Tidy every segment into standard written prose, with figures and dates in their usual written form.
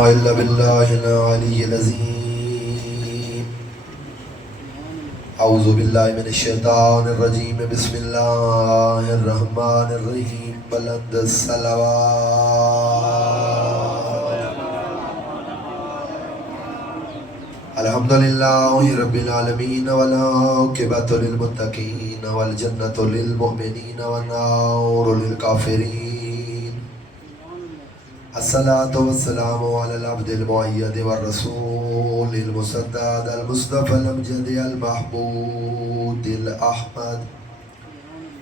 إلا بالله العلي العظيم. أعوذ بالله من الشيطان الرجيم. بسم الله الرحمن الرحيم. بلند الصلوات. الحمد لله رب العالمين والعاقبة للمتقين والجنة للمؤمنين والنار للكافرين. الصلاة والسلام على العبد المؤيد والرسول المسدد المصطفى الأمجد المحمود الأحمد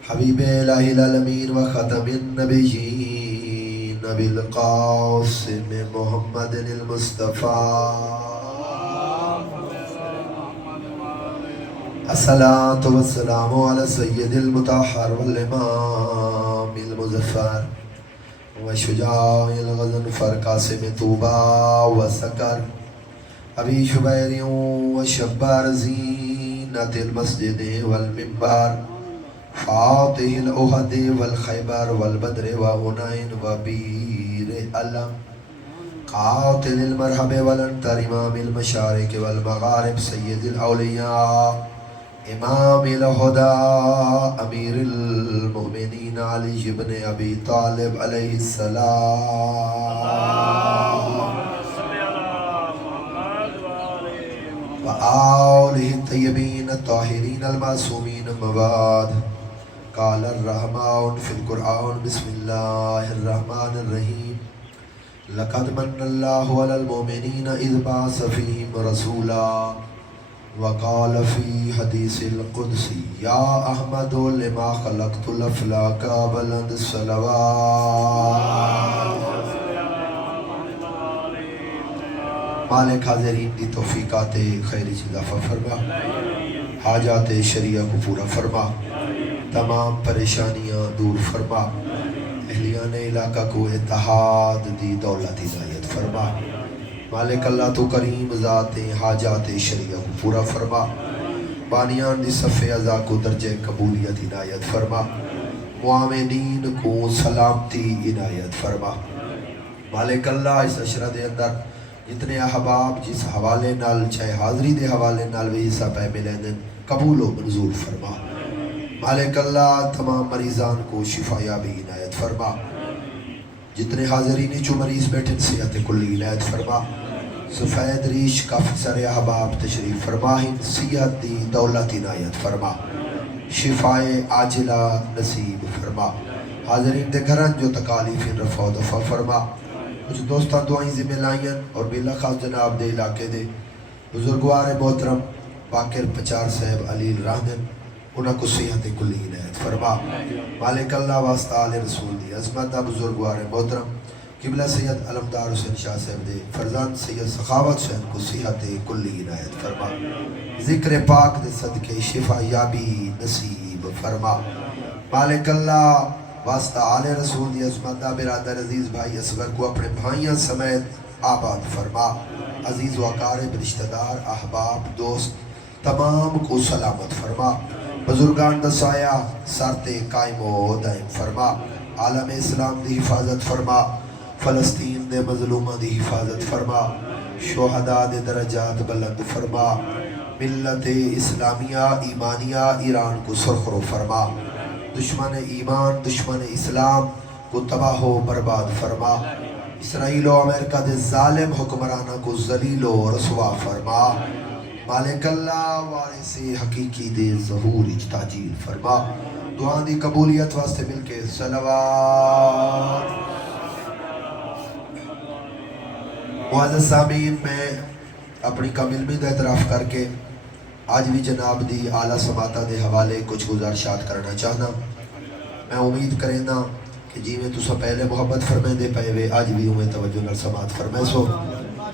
حبيب إله العالمين وختم النبيين بالقاسم محمد المصطفى. الصلاة والسلام على سيد المطهر والإمام المظفر وشجاع الغضنفر قاسم طوبى وسكر أبي شبير وشبار زينة المسجد والمنبر فاتح الأحد والخيبر والبدر وهنين وبير ألم قاتل المرحب والأنتر إمام المشارق والمغارب سيد الأولياء امام الہدى امیر المؤمنین علی بن ابی طالب علیہ السلام وآلہ الطیبین الطاہرین المعصومین مبعد. قال الرحمن فی القرآن بسم اللہ الرحمن الرحیم. لقد من اللہ علی المؤمنین اذ بعث فیہم رسولا وقال في حديث القدسي يا أحمد لما خلقت الأفلاك بلند الصلوات. مالک حاضرین دی توفیقات خیر اضافہ فرما، حاجات شریعہ کو پورا فرما، تمام پریشانیاں دور فرما، اہلیان علاقہ کو اتحاد دی دولت ہدایت فرما. مالک اللہ تو کریم ذات حاجات شریعہ کو پورا فرما، بانیان دی صف اعضا کو درجہ قبولیت عنایت فرما، معاملین کو سلامتی عنایت فرما. مالک اللہ اس عشرہ دے اندر جتنے احباب جس حوالے نال چاہے حاضری دے حوالے نال بھی حصہ پہ ملے دن قبول و منظور فرما. مالک اللہ تمام مریضان کو شفا یابی عنایت فرما، جتنے حاضرین جو مریض بیٹھے صحت کلی عنایت فرما. سفید ریش کافی سارے احباب تشریف فرمائیں، صحت دی دولت عنایت فرما، شفائے عاجلہ نصیب فرما. حاضرین دے گھرن جو تکالیف رفع و دفع فرما. کچھ دوستان دعائیں ذمہ لائیں اور بلا خاص جناب دے علاقے دے بزرگوار محترم باقر پچار صاحب علی الرحمن انہاں کو صحت کلی عنایت فرما. مالک اللہ واسطہ آل رسول دی عظمت دا بزرگوار محترم قبلہ سید علمدار حسین شاہ صاحب دے فرزان سید سخاوت حسین کو صحت کلی عنایت فرما. ذکر پاک دے صدقے شفا یابی نصیب فرما. مالک اللہ واسطہ آل رسول دی عظمت دا برادر عزیز بھائی اصغر کو اپنے بھائیاں سمیت آباد فرما. عزیز و اقارب رشتہ دار احباب دوست تمام کو سلامت فرما. بزرگان دا سایہ سارتے قائم و دائم فرما. عالم اسلام دی حفاظت فرما، فلسطین دے مظلومہ دی حفاظت فرما، شہداء دے درجات بلند فرما. ملت اسلامیہ ایمانیہ ایران کو سرخرو فرما. دشمن ایمان دشمن اسلام کو تباہ و برباد فرما. اسرائیل و امریکہ دے ظالم حکمرانہ کو ذلیل و رسوا فرما. مالک اللہ وارث حقیقی دے ظہور اجتاجیل فرما. دعا دی قبولیت واسطے مل کے صلوات. معزز سامعین، میں اپنی کم علمی دا اعتراف کر کے آج بھی جناب دی اعلیٰ سماعتہ دے حوالے کچھ گزارشات کرنا چاہنا. میں امید کرنا کہ جی میں تسا پہلے محبت فرمائیں دے پائے وے آج بھی ہمیں توجہ نال سماعت فرمائے سو.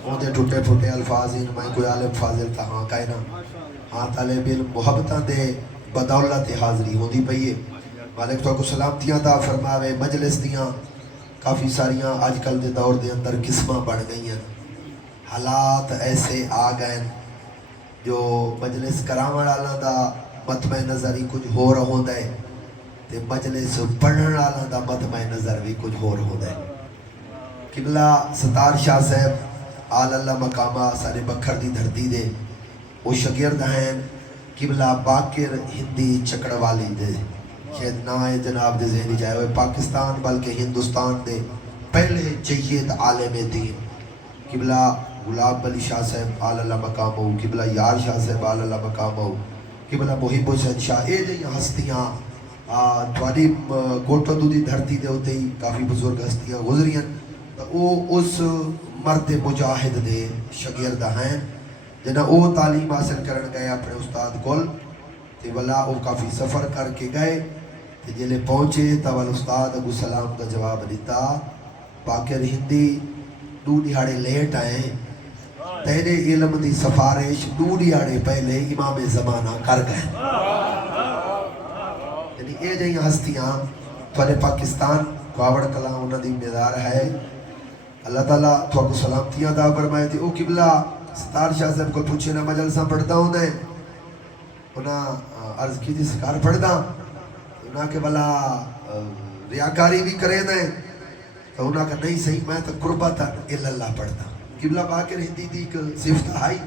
وہ دے ٹوٹے پھوٹے الفاظ ہیں میں کوئی عالم فاضل تا ہاں کہنا ہاں طالب علم محبتاں دے بدولت حاضری ہوندی پئیے. مالک تو کو سلامتیاں دا فرماوے. مجلس دیاں کافی ساریاں آج کل دے دور دے اندر قسمہ بڑھ گئی ہیں، حالات ایسے آ گئے جو مجلس کراون والا دا مطمع نظر ہی کچھ ہو رہا ہوندا ہے تے مجلس پڑھن والا دا مطمع نظر بھی کچھ ہو رہا ہوندا ہے. قبلہ ستار شاہ صاحب آل اللہ مقامہ سارے بکھر دی دھرتی دے وہ شگرد ہیں قبلہ باقر ہندی چکڑ والی دے شاید نا ہے جناب دے ذہنی جائے ہوئے پاکستان بلکہ ہندوستان دے پہلے جید عالم دین قبلہ غلاب علی شاہ صاحب آل اللہ مقام ہو قبلہ یار شاہ صاحب آل اللہ مقام ہو قبلہ محب حسین شاہ اے جی ہستیاں تھوڑی کوٹو دی دھرتی دے ہوتے ہی کافی بزرگ ہستیاں گزری ہیں وہ اس مرد مجاہد دے شگرد ہیں جنہ وہ تعلیم حاصل کرن گئے اپنے استاد کول تے والا وہ کافی سفر کر کے گئے تے جلے پہنچے تا والا استاد ابو سلام کا جواب دیتا باقر ہندی 2 دہاڑے لیٹ آئے تیرے علم دی سفارش 2 دہاڑے پہلے امام زمانہ کر گئے یعنی اے جہی ہستیاں تھوڑے پاکستان کاوڑ کلاں انہاں دی میدار ہے اللہ تعالیٰ تو آپ کو سلامتیاں دا فرمائے تھی او قبلہ ستار شاہ صاحب کو پوچھے نا مجلسہ پڑھتا ہوں نے انہاں عرض کی تھی سکار پڑھتا انہاں کے بلا ریاکاری بھی کرے دیں تو انہاں کا نہیں صحیح میں تو قربتا اللہ پڑھتا قبلہ باقر ہندی دی ایک صفت آئی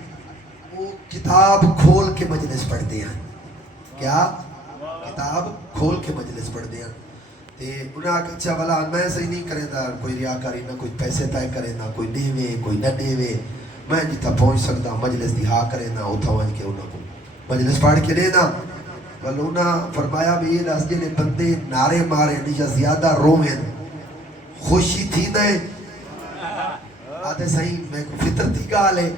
وہ کتاب کھول کے مجلس پڑھتے ہیں کیا کتاب کھول کے مجلس پڑھتے ہیں تے انہاں کہ اچھا والا میں صحیح نہیں کرے دا کوئی ریاکاری نہ کوئی پیسے طے کرے نہ کوئی دیوے کوئی نہ دیوے میں جتا پہنچ سکتا مجلس دی ہاں کرے نہ اتھا وانج کے انہاں کو مجلس پڑھ کے دینا والا انہاں فرمایا بھی یہ رس جلے بندے نعرے مارے نیچہ زیادہ رومیں خوشی تھی نہیں آتے صحیح میں فطرتی گالے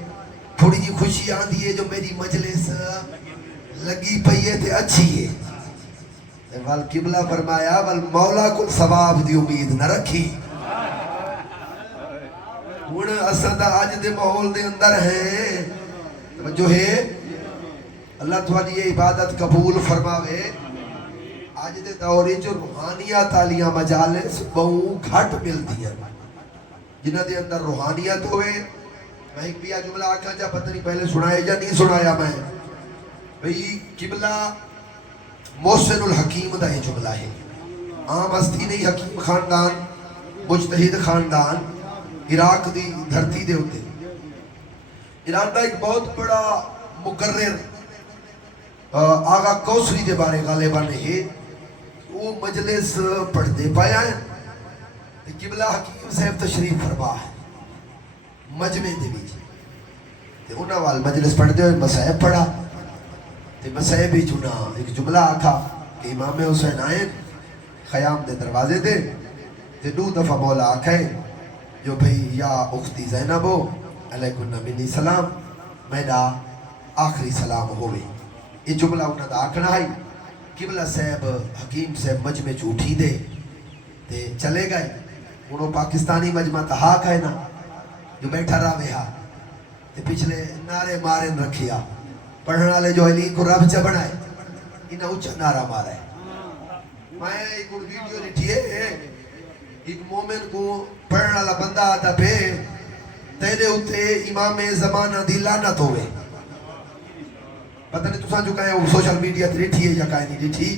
تھوڑی جی خوشی آن دیئے جو میری مجلس لگی پئیے تھے اچھی ہے وال قبلہ فرمایا وال مولا کو ثواب دی امید نہ رکھی ہن اساں دا اج دے ماحول دے اندر ہیں جو ہے اللہ تھوڑی یہ عبادت قبول فرماوے اج دے دور جو روحانیات عالیاں مجالس بہت گھٹ ملدی ہیں جنہاں دے اندر روحانیت ہوئے میں ایک بھی جملہ آکھا جا پتہ نہیں پہلے سنایا یا نہیں سنایا میں بھئی قبلہ محسن الحکیم دا یہ جملہ ہے عام ہستی نہیں حکیم خاندان مجتہد خاندان عراق دی دھرتی دے ہوتے ایران دا ایک بہت بڑا مقرر آغا کوسری دے بارے غالباً ہے وہ مجلس پڑھتے پایا ہے قبلہ حکیم صاحب تشریف فرما ہے مجمع دے بیچ انہاں وال مجلس پڑھتے ہوئے مسائب پڑھا تے مسائب بھی چنا ایک جملہ آکھا کہ امام حسین آئیں خیام دے دروازے دے تے 2 دفعہ مولا آکھے جو بھئی یا اختی زینبو علیکن منی سلام میرا آخری سلام ہوئے یہ جملہ انہاں دا آکھنا ہے قبلہ صاحب حکیم صاحب مجمع چوٹھی دے تے چلے گئے انہوں پاکستانی مجمع تا ہاک ہے نا جو بیٹھا رہا بے ہاں تے پچھلے نعرے مارن رکھیا پڑھنے والے جو علی کو رب چا بنائے انہاں اچھا نعرہ مارا ہے میں ایک ویڈیو لٹھی ہے ایک مومن کو پڑھنے والا بندہ آتا پہ تیرے ہوتے امام زمانہ دی لعنت ہوئے پتہ نہیں تساں جو کہے وہ سوشل میڈیا تے لٹھی ہے یا کہے نہیں لٹھی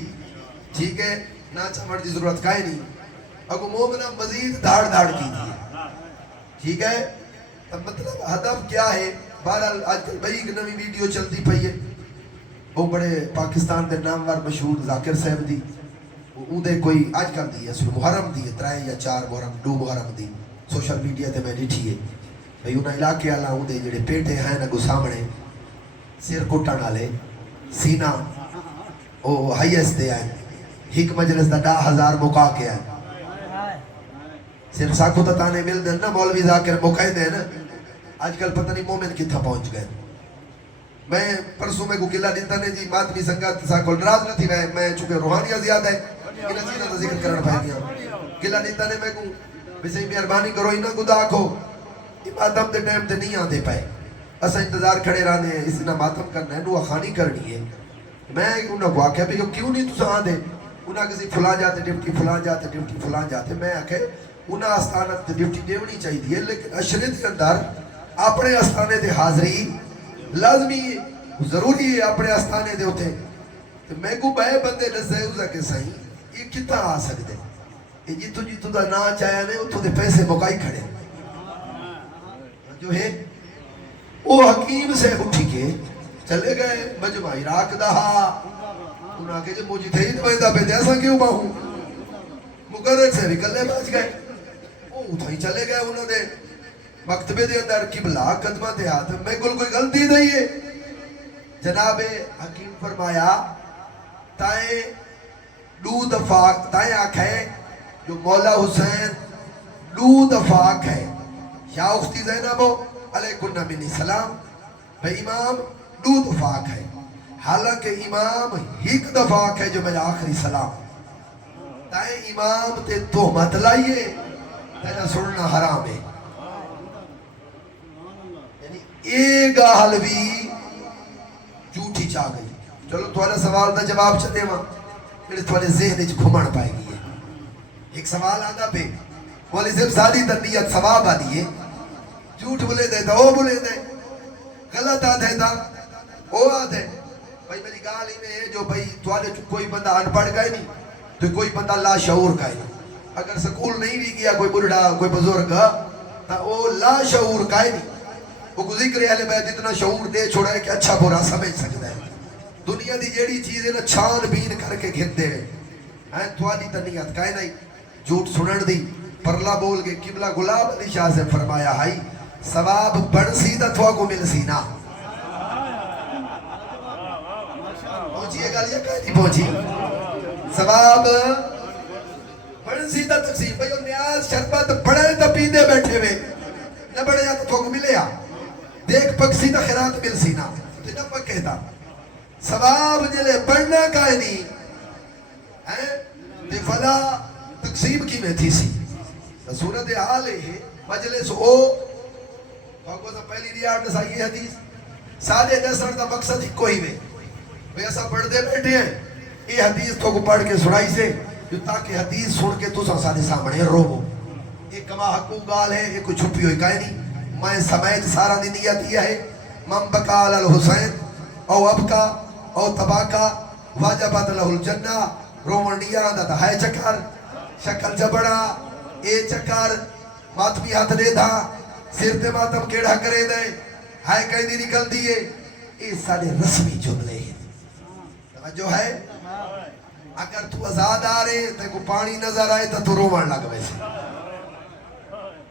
ٹھیک ہے نہ چمڑ دی ضرورت کہے نہیں اگو مومنہ مزید دھاڑ دھاڑ کی تھی ٹھیک ہے مطلب ہدف کیا ہے بہرحال آج کل بڑی ایک نوی ویڈیو چلتی پئی ہے وہ بڑے پاکستان دے نامور مشہور ذاکر صاحب دی وہ دے کوئی آج کل دی ہے محرم دی ہے 3 یا 4 محرم 2 محرم دی سوشل میڈیا تے میں لٹھی ہے بھئی انہاں علاقے والا دے جڑے پیٹے ہیں نا گسامنے سر کٹن والے سینہ او ہائیسٹ دے آئے ایک مجلس دا 10,000 مکا کے آئے صرف ساکھو تتانے مل دیں نا مولوی ذاکر مکائے دیں نا آج کل پتہ نہیں مومن کتھا پہنچ گئے میں پرسوں میں کو قلعہ دیتا نے جی ماتمی سنگت ساکھو نراز نہ تھی میں چونکہ روحانیہ زیادہ ہے انہاں چیزیں تا ذکر کرنا پائے گیا قلعہ دیتا نے میں کو بسے مہربانی کرو انہاں کو داکھو یہ ماتم دے ٹائم تے نہیں آتے پائے اسا انتظار کھڑے رہنے ہیں اس نے ماتم کرنا ہے نوہ خانی کرنی ہے میں انہاں کو آکھا بھی کیوں نہیں تسا آن دے انہاں کسی فلان جاتے ڈپٹی فلان جاتے ڈپٹی فلان جاتے میں آکھے انہاں آستانت ڈپٹی دیونی چاہی دی ہے لیکن اشرت کے اندر اپنے آستانے دے حاضری لازمی ضروری ہے اپنے آستانے دے ہوتے تو میں کو بے بندے نزے اوزا کے سائیں یہ کتا آ سکتے یہ جی تو دا نا چاہیا نے اتھو دے پیسے مکائی کھڑے جو ہے وہ حکیم سے اٹھی کے چلے گئے مجمع عراق دہا انہاں کے جو مجھے تھے تو ایدہ پہ دیسا کیوں باہوں مقرر سے بھی کلے بچ گئے وہ اتھائی چلے گئے انہوں نے مکتبے دے اندر قبلہ قدمہ دے ہاتھ میں کوئی غلطی نہیں ہے جناب حکیم فرمایا تائیں دو دفعہ تائیں آنکھیں جو مولا حسین دو دفعہ آنکھیں یا اختی زینبو علیکن منی سلام بھئی امام دو دفعہ آنکھیں حالانکہ امام ایک دفعہ آنکھیں جو میرا آخری سلام تائیں امام تے تہمت لائیے تینا سننا حرام ہے یعنی ایک گال بھی جھوٹی چاہ گئی چلو تھوڑا سوال دا جواب چلے ماں پھر تھوڑے ذہن اچھ گھمڑ پائے گی ایک سوال آنا پہ والی صرف سادی تنیت ثواب آنی ہے جھوٹ بولے دیتا وہ بولے دے غلط آدھے دا وہ آدھے بھائی میری گالی میں ہے جو بھائی تھوڑے کوئی بندہ ان پڑھ گئے نہیں تو کوئی بندہ لا شعور کا نہیں اگر سکول نہیں بھی کیا کوئی بڑھڑا کوئی بزرگ تو وہ لا شعور کا نہیں وہ ذکر اہل بیت اتنا شعور دے چھوڑا ہے کہ اچھا برا سمجھ سکتا ہے دنیا دی جیڑی چیزیں نا چھان بین کر کے گھن دے ہیں تھوڑی تنیت کہے نہیں جھوٹ سنن دی پرلا بول کے قبلہ غلام علی شاہ سے فرمایا ہائی ثواب بڑھ سیدھا تھوا کو مل سینا پہنچیے گا لیا کہتی پہنچی ثواب بڑھ سیدھا تقسیم بھئی نیاز شربت بڑھے تا پیندے بیٹھے ہوئے نہ بڑھے یا تو تھوا کو ملے یا دیکھ پک سیدھا خیرات مل سینا تو نہ پک کہتا ثواب جلے بڑھنا کائے نہیں تے فلا تقسیم کی میں تھی سی صورت حال ہے مجلس او کو پہلی ریاض نسائی یہ حدیث سادے نسر دا مقصد ہی کوئی میں بے ایسا پڑھ دے بیٹھے ہیں یہ حدیث تو کو پڑھ کے سنائی سے جو تاکہ حدیث سن کے تو سارے سامنے رو ایک کما حقوق گال ہے ایک چھپی ہوئی کہے نہیں میں سمیت سارا دی نیت یہ ہے من بکال الحسین او ابکا او تباکا واجبات لہ الجنہ رومنڈیا دا ہے چکر شکل جبڑا اے چکر ماتمی ہاتھ دے دا سر تے ماتم کیڑا کرے دے ہائے کہیں دی نکل دیئے یہ سارے رسمی جملے ہیں جو ہے اگر تو آزاد آ رہے تے کو پانی نظر آئے تو رومن لگ ویسے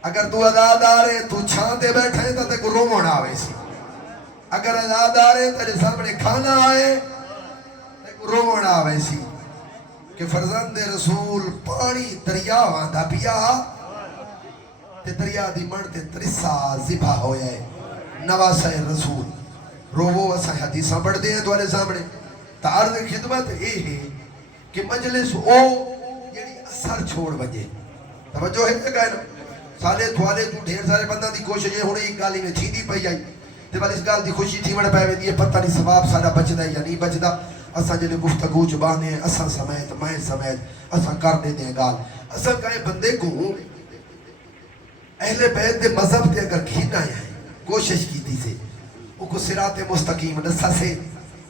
اگر تو آزاد آ رہے تو چھان دے بیٹھے تے کو رومن آ ویسے اگر آزاد آ رہے تیرے سامنے کھانا آئے تے کو رومن آ ویسے کہ فرزند رسول پانی دریا واندہ پیا تے دریا دی مرد ترسا زبا ہویا ہے نواسہ رسول روو اسا حدیثاں پڑھ دے ہیں دوارے سامنے تعارض خدمت اے ہے کہ مجلس او یعنی اثر چھوڑ بجے توجہ ہے کہ کہنا سالے تھوالے تو ڈھیر سارے بندہ دی کوشش ہے ہونے ایک گالی میں تھی دی پہی آئی تے بل اس گال دی خوشی تھی مڑے پہوے دی پتہ نہیں ثواب سارا بچدا یا نہیں بچدا اسا جلے گفتگو جبانے ہیں اسا سمیت میں سمیت اسا کر دے دیں گال اسا کہے بندے کو اہل بیت دے مذہب دے اگر گھینا ہے کوشش کی تھی سے او کو صراط مستقیم نسا سے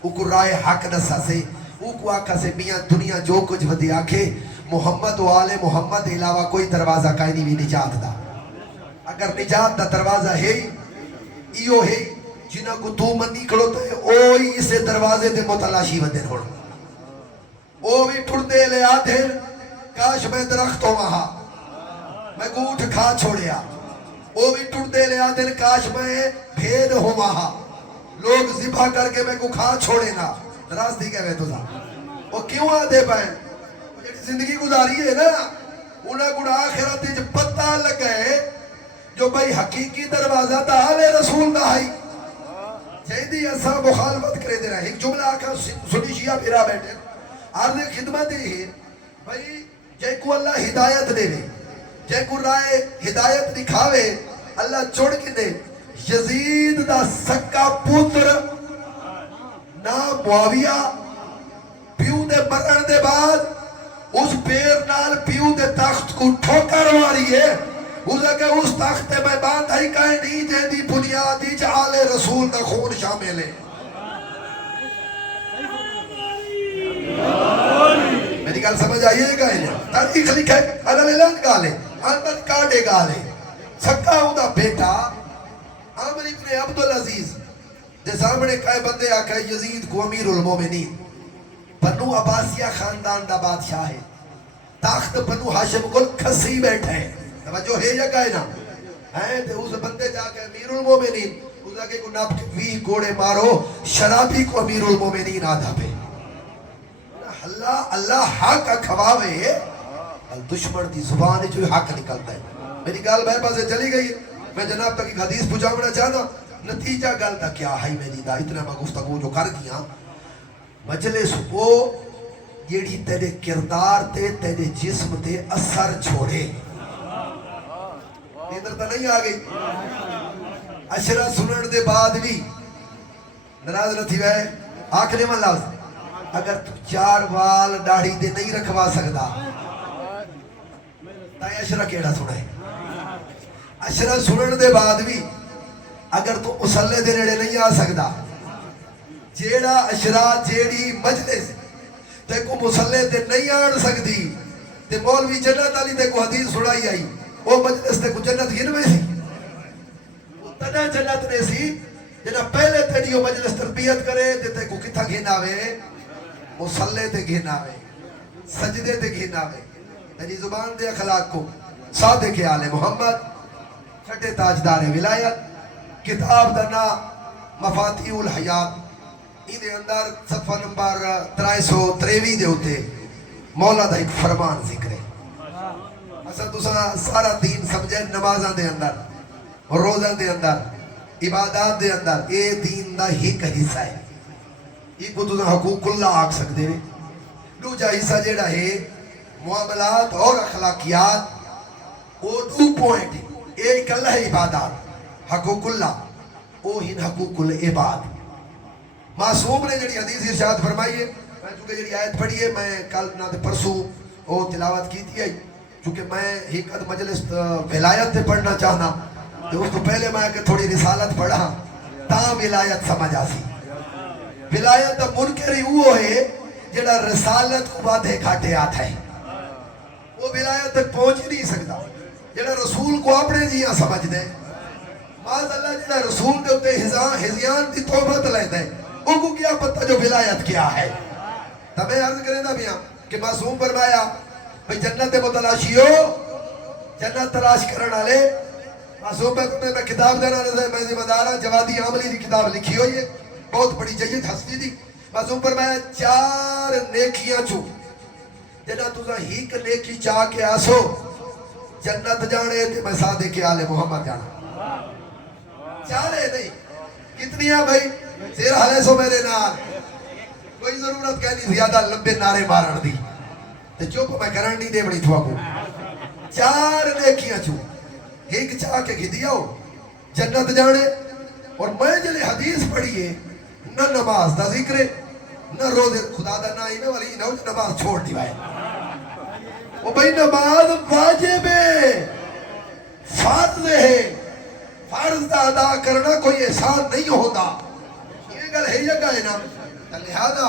او کو رائے حق نسا سے او کو آقا سے میاں دنیا جو کچھ ودی آکھے محمد و آل محمد علاوہ کوئی دروازہ کائنی بھی نجات دا اگر نجات دا دروازہ ہے ایو ہے جنہ کو تو مندی کھڑوتا ہے اوہی اسے دروازے دے متلاشی ودن ہوڑ او بھی ٹھڑ دے لے آدھے کاش میں درخت ہوں وہاں میں گوٹھ کھا چھوڑیا او بھی ٹوٹ دے لے آدھے کاش میں بھید ہوں وہاں لوگ ذبح کر کے میں کو کھا چھوڑے نا دراز دی گئے تو وہ کیوں آدھے پائیں جیڑی زندگی گزاری ہے نا انہیں گوڑا آخرت جو پتہ لگے جو بھائی حقیقی دروازہ تا آلے رسول دا ہائی جیدی ایسا مخالفت کرے دے رہا ہے ایک جملہ آکھا سنی شیعہ پھرا بیٹھے عرض خدمت ہے بھائی جے کو اللہ ہدایت دے وے جے کو رائے ہدایت دکھاوے اللہ چھوڑ کے دے یزید دا سکا پوتر نا معاویہ پیو دے مرن دے بعد اس پیر نال پیو دے تخت کو ٹھوکر ماری ہے اسے کہ اس تخت میں باندھ ہی کہیں نہیں جے دی بنیادی جعال رسول دا خون شامل ہے میری گال سمجھ آئیے گا تاریخ لکھے علم اعلان گالے اندر کاڑے گالے سکا ہوں دا بیٹا ابن عبدالعزیز دے سامنے کئی بندے آکھا یزید کو امیر المومنین بنو عباسیہ خاندان دا بادشاہ ہے تاخت بنو ہاشم کو کھسی بیٹھے ہیں توجہ ہے یا کہے نا ہیں تے اس بندے جا کے امیر المومنین اس آگے کو ناب کے وی گوڑے مارو شرابی کو امیر المومنین آدھا پہ اللہ حق کھواوے دشمن دی زبان جو حق نکلتا ہے. میری گال بھائی پاسے چلی گئی میں جناب تک ایک حدیث پہنچانا چاہتا نتیجہ گل دا کیا ہے میری دا اتنا میں گفتگو جو کر گیا مجلس کو جیڑی تیرے کردار تے تیرے جسم تے اثر چھوڑے ادھر تا نہیں آگئی اشرا سنن دے بعد بھی نراض نہ تھی وے آخری من لفظ اگر تو 4 وال داڑھی دے نہیں رکھوا سکتا تائیں اشرا کیڑا سنا ہے اشرا سنن دے بعد بھی اگر تو مسلح دے نیڑے نہیں آ سکتا جیڑا اشرا جیڑی مجلس تے کو مسلح دے نہیں آن سکتی تے مولوی جنت علی تے کو حدیث سنائی آئی وہ مجلس تے کو جنت گن میں سی تنا جنت نے سی جنا پہلے تیڑیو مجلس تربیت کرے تے کو کتھا گھن آوے مسلح تے گھن آوے سجدے تے گھن آوے تیری زبان دے اخلاق کو صادق آل محمد چھٹے تاجدار ولایت کتاب دنا مفاتیح الحیات دے اندر صفحہ نمبر 323 دے ہوتے مولا دا ایک فرمان ذکر ہے اصلا تسا سارا دین سمجھے نمازاں دے اندر روزاں دے اندر عبادات دے اندر اے دین دا ایک حصہ ہے یہ کو تسا حقوق اللہ آکھ سکتے ہیں دوجا حصہ جیڑا ہے معاملات اور اخلاقیات وہ 2 پوائنٹ ایک اللہ عبادات حقوق اللہ وہ ہن حقوق العباد معصوم نے جڑی حدیث ارشاد فرمائی ہے میں چونکہ جڑی آیت پڑھی ہے میں کل نہ پرسوں وہ تلاوت کی تھی چونکہ میں ایک مجلس ولایت تے پڑھنا چاہنا تو اس تو پہلے میں کہ تھوڑی رسالت پڑھا تا ولایت سمجھ آسی ولایت منکری وہ ہے جڑا رسالت کو باتیں کھاٹے آتا ہے وہ ولایت تک پہنچ نہیں سکتا جڑا رسول کو اپنے جیاں سمجھ دے معاذ اللہ جڑا رسول دے ہوتے ہزیان دی توبت لیتا ہے وہ کو کیا پتہ جو ولایت کیا ہے تمہیں عرض کریں دا بیاں کہ معصوم فرمایا بھئی جنت متلاشی ہو جنت تلاش کرنا لے معصوم پہ تمہیں میں کتاب دینا رہا میں ذمہ دارہ جوادی عاملی دی کتاب لکھی ہوئی ہے بہت بڑی جید ہستی دی معصوم فرمایا 4 نیکیاں چھو جنہ تُسا ہیک نیکی چاہ کے آسو جنت جانے تھے میں صادق آل محمد جانا چارے نہیں کتنیاں بھائی تیرا حلے سو میرے نار کوئی ضرورت کہنی زیادہ لمبے نعرے مارن دی تے چوپ میں کرن نہیں دے بڑی تھوا کو 4 نیکیاں چھو ایک چاہ کے گھدیا ہو جنت جانے اور میں جلے حدیث پڑھئے نہ نماز دا ذکر نہ روزے خدا دا نائمے والی نہ نماز چھوڑ دی بھائی وہ بھائی نماز واجب ہے فرض ہے فرض دا ادا کرنا کوئی احسان نہیں ہوتا یہ گل ہے یا کہے نا لہذا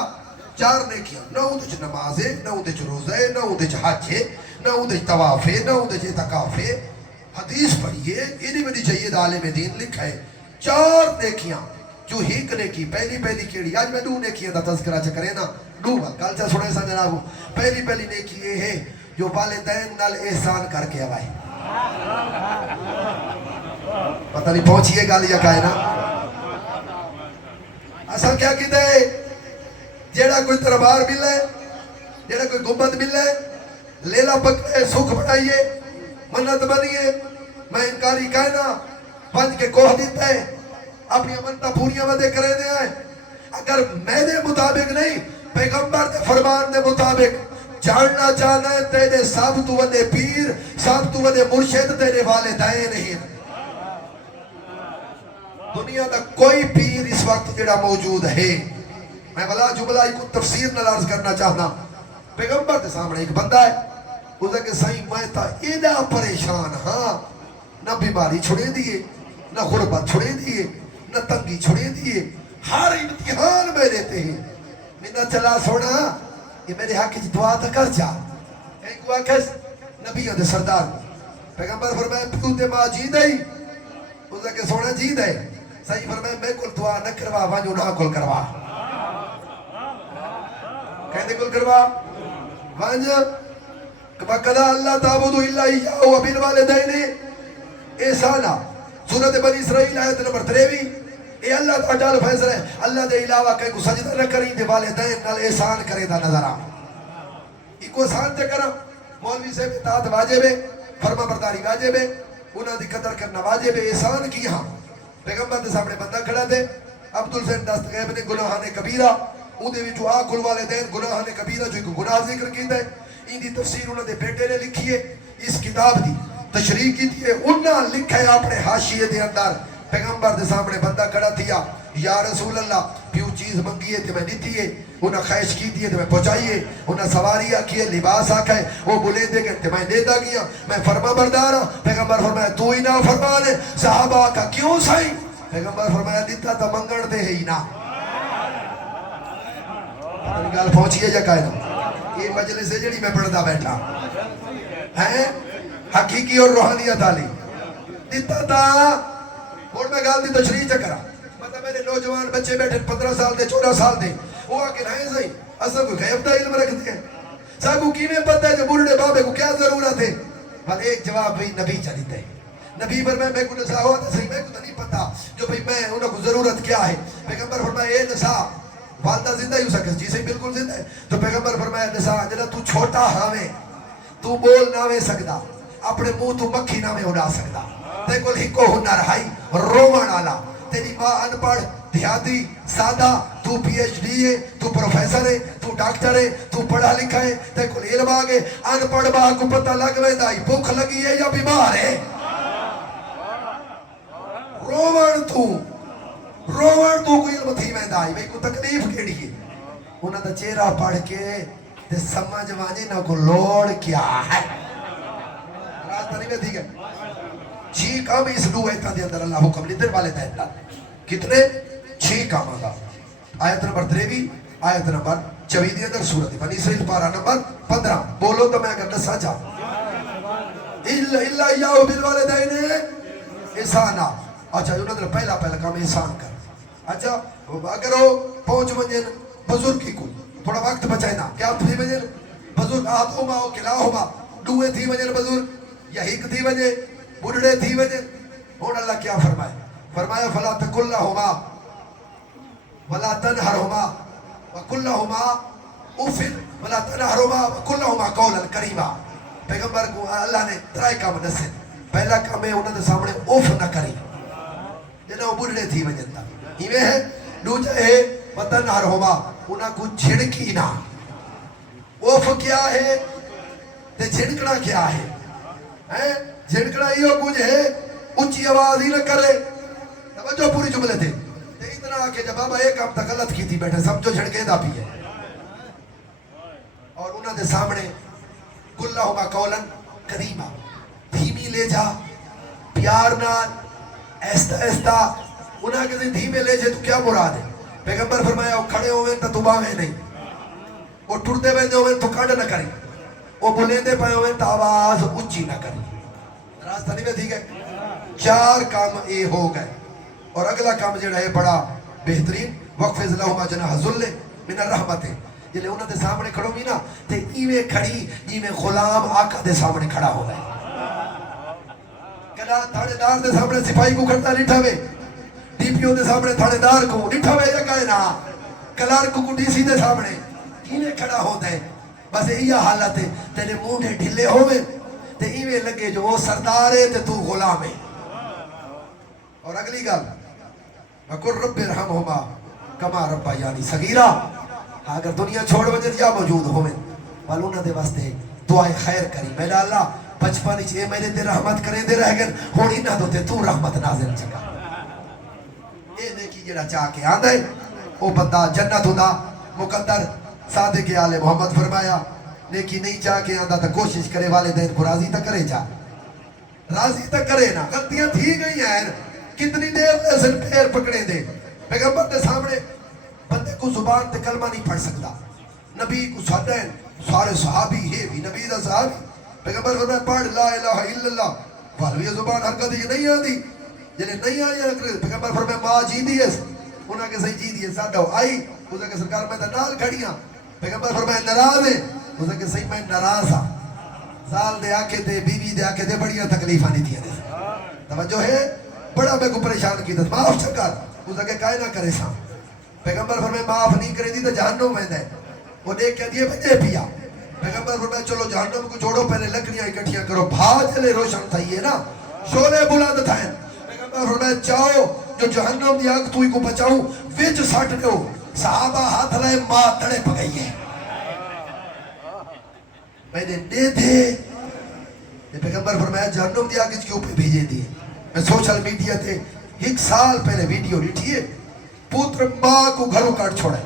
4 نیکیاں نہ اودھ نماز ہے نہ اودھ روزہ ہے نہ اودھ حج ہے نہ اودھ طواف ہے نہ اودھ اعتکاف ہے حدیث پڑھیے انہی میں جید عالم دین لکھا ہے 4 نیکیاں جو ہیک نیکی پہلی کیڑی آج میں 2 نیکیاں دا تذکرہ چکرے نا 2 بات کل سے سنے سا جنابو پہلی نیکی یہ ہے جو والدین نال احسان کر کے آوائے پتہ نہیں پہنچیے گا لیا کہے نا اصل کیا کہتے ہیں جیڑا کوئی دربار ملے جیڑا کوئی گنبد ملے لیلا پکڑے سکھ بڑھائیے منت بنیے میں انکاری کہنا بن کے کوہ دیتا ہے اپنی امنتہ پوریاں ودے کرے دے آئے اگر میرے مطابق نہیں پیغمبر دے فرمان دے مطابق جاننا چاہنا ہے تیرے ثابت ودے پیر ثابت ودے مرشد تیرے والدین نہیں دنیا دا کوئی پیر اس وقت جڑا موجود ہے میں بلا جملہ کو تفسیر نہ عرض کرنا چاہنا پیغمبر دے سامنے ایک بندہ ہے اسے کہ صحیح میں تا ایڈا پریشان ہاں نہ بیماری چھڑے دیئے نہ غربت چھڑے دیئے نہ تنگی چھڑے دیئے ہر امتحان میں لیتے ہیں میں چلا سونا یہ میرے حق کی دعا تھا کر جا ایک واقعس نبیوں دے سردار پیغمبر فرمائے پیو تے ماں جید ہے اسے کہ سونا جید ہے صحیح فرمائے میں کل دعا نہ کروا وانج انہاں کل کروا کہتے کل کروا وانج وَقَضَى اللہ تعبدو اللہ ایہو وَبِالْوَالِدَيْنِ احسانا سورت بنی اسرائیل آیت نمبر 23 اے اللہ تعالیٰ فیصلہ ہے اللہ دے علاوہ کہیں کو سجدہ نہ کریں دے والدین نال احسان کرے دا نظر آم ایک احسان تے کرا مولوی سے اطاعت واجب ہے فرما برداری واجب ہے انہاں دی قدر کرنا واجب ہے احسان کی ہاں پیغمبر دے سامنے بندہ کھڑا دے عبدالحسین دستغیب نے گناہان کبیرہ اون دے وچوں آکل والدین گناہان کبیرہ جو ایک گناہ ذکر کیتا ہے ان دی تفسیر انہوں نے بیٹے نے لکھی ہے اس کتاب دی تشریح کی تھی انہوں نے لکھا ہے اپنے حاشیے دے اندر پیغمبر دے سامنے بندہ کھڑا تھیا یا رسول اللہ پیو چیز منگی ہے تے میں دیتی ہے انہوں خواہش کی تھی ہے تے میں پہنچائیے انہوں سواری آکی ہے لباس آکھا ہے وہ بلے دے گئے تے میں دیتا گیا میں فرما بردار ہوں پیغمبر فرمایا تو ہی نہ فرمانے صحابہ آکھا کیوں سائی پیغمبر فرمایا دیتا تا منگڑ دے ہی نہ گال پہنچیے جا کائنہ یہ مجلس ہے جڑی میں پڑھتا بیٹھا ہیں حقیقی اور روحانیت آلی دیتا تا اور میں گال دی تشریح چکرا مطلب میرے نوجوان بچے بیٹھے 15 سال دے 14 سال دے وہ آکے رہے صحیح اصلا کوئی غیب دا علم رکھتے ہیں ساکو کی میں پتہ ہے جو بوڑھے بابے کو کیا ضرورت ہے بل ایک جواب بھی نبی چلیتا ہے نبی پر میں کو نسا ہوا تھا صحیح میں کو نہیں پتا جو بھئی میں انہوں کو ضرورت کیا ہے پیغمبر فرمایا اے نسا والدہ زندہ ہی ہو سکتا جی سے بالکل زندہ ہے تو پیغمبر فرمایا نسا جنہ تو چھوٹا ہاویں تو بول نہ ہوئے سکتا اپنے منہ تو مکھی نہ میں اڑا سکتا تے کل ہکو ہنر ہائی رومن آلا تیری ماں انپڑھ دیہاتی سادہ تو پی ایچ ڈی ہے تو پروفیسر ہے تو ڈاکٹر ہے تو پڑھا لکھا ہے تے کل علم آگے انپڑھ باہ کو پتہ لگ ویندائی بھوک لگی ہے یا بیمار ہے رومن تو کوئی علم تھی ویندائی بھئی کو تکلیف کیڑی ہے انہاں دا چہرہ پڑھ کے تے سمجھ وانی نہ کو لوڑ کیا ہے راستہ نہیں میں تھی گئے چھی کام اس لو ایتا دے اندر اللہ حکم لیدر والے دے اندر کتنے چھی کام آگا آیت نمبر 23 آیت نمبر 24 دے اندر سورت بنی اسرائیل پارا نمبر 15 بولو تو میں اگر نسا جا اللہ یاو بالوالدین احسانا اچھا جو ندر پہلا کام احسان کر اچھا اگر ہو پہنچ منجن بزرگ کی کوئی تھوڑا وقت بچائے نا کیا تھی منجن بزرگ آدھو ماں کلاہو ماں دوئے تھی منجن بزرگ یا ہک تھی منجن بڑھڑے تھی منجن اور اللہ کیا فرمائے فرمایا فلا تقل لہما ولا تنہرہما وقل لہما افل ولا تنہرہما وقل لہما قولا کریما پیغمبر کو اللہ نے ترائی کام نسے پہلا کام ہے انہوں نے سامنے اوف نہ کری جنہوں وہ بڑھڑے تھی منجن تا ہی میں ہے دوجہ ہے وتنہرہما انہاں کو جھڑکی نہ اوف کیا ہے تے جھڑکنا کیا ہے جھڑکنا یہ کچھ ہے اونچی آواز ہی نہ کرے توجہ پوری جملے تھے تے اتنا کہ جب بابا ایک کام تک غلط کی تھی بیٹھے سمجھو جھڑکے دا بھی ہے اور انہاں دے سامنے کل لہما قولا کریما دھیمی لے جا پیار نال ایستا ایستا انہاں کے دھیمے لے جے تو کیا مراد ہے پیغمبر فرمایا وہ کھڑے ہوئے تا تو باویں نہیں وہ ٹردے بیندے ہوئے تو کھڑ نہ کری وہ بلیندے پائے ہوئے تا آواز اچھی نہ کری راستہ نہیں میں تھی گئے 4 کام اے ہو گئے اور اگلا کام جڑا ہے بڑا بہترین وقفز لہما جناح ذل من الرحمت جلے انہوں دے سامنے کھڑو بھی نا تے ایویں کھڑی جی میں غلام آقا دے سامنے کھڑا ہو گئے کلا تھاڑے دار دے سامنے سپاہی کو کھڑتا نہیں ٹھوے ڈی پی او دے سامنے تھاڑے دار کو نہیں ٹھوے یا کہے نا کلارک کو ڈی سی دے سامنے کیویں کھڑا ہو دے بس یہ حالت ہے تیرے مونڈے ڈھلے ہوئے تے ایویں لگے جو وہ سردار ہے تے تو غلام ہے اور اگلی گل وَقُلْ رَبِّ ارْحَمْهُمَا كَمَا رَبَّيَانِي صَغِيرًا اگر دنیا چھوڑ وجہ یا موجود ہوئے والو نہ دے واسطے دعائے خیر کری میرا اللہ بچپن وچ اے میرے تے رحمت کرے دے رہ گئے ہن انہاں دے تو رحمت نازل چکا اے نیکی جڑا چاہ کے آندا ہے او بندہ جنت ہوندا مقدر صادق آل محمد فرمایا نیکی نہیں چاہ کے آندا تا کوشش کرے والدین کو راضی تا کرے جا راضی تا کرے نا غلطیاں تھی گئی ہیں کتنی دیر لیسن پیر پکڑے دے پیغمبر دے سامنے بندے کو زبان تے کلمہ نہیں پڑھ سکتا نبی کو ساتھیں سارے صحابی ہے بھی نبی دا صحابی پیغمبر فرمائے پڑھ لا الہ الا اللہ والوی زبان حرکت یہ نہیں آدھی جنہیں نہیں آئی پیغمبر فرمائے ماں جی دی ہے انہاں کے صحیح جی دی ہے ساڈا آئی اسے کہ سرکار میں تا نال کھڑیاں پیغمبر فرمائے ناراض ہے اسے کہ صحیح میں ناراض ہاں سال دے آکے دے بیوی دے آکے دے بڑیاں تکلیفاں نہیں تھی توجہ ہے بڑا میں کو پریشان کی دس معاف چکر اسے کہ کائے نہ کرے ساں پیغمبر فرمائے معاف نہیں کرے دی تو جہنم میں دے وہ دیکھ کہہ دیئے بجے پیا پیغمبر فرمائے چلو جہنم کو چھوڑو پہلے لکڑیاں اکٹھیاں کرو بھاجلے روشن تھائیے نا شولے بلند تھائیں پیغمبر فرمائے چاہو جو جہنم دی آگ توئی کو بچاؤں ویچ ساٹھ دو صحابہ ہاتھ لائے ماں تڑے پگئی ہے میں نے دے دے پیغمبر فرمایا جہنم دی آگ اس کے اوپر بھیجے دیے میں سوشل میڈیا تے 1 سال پہلے ویڈیو لٹھی ہے پوتر ماں کو گھروں کاٹ چھوڑا ہے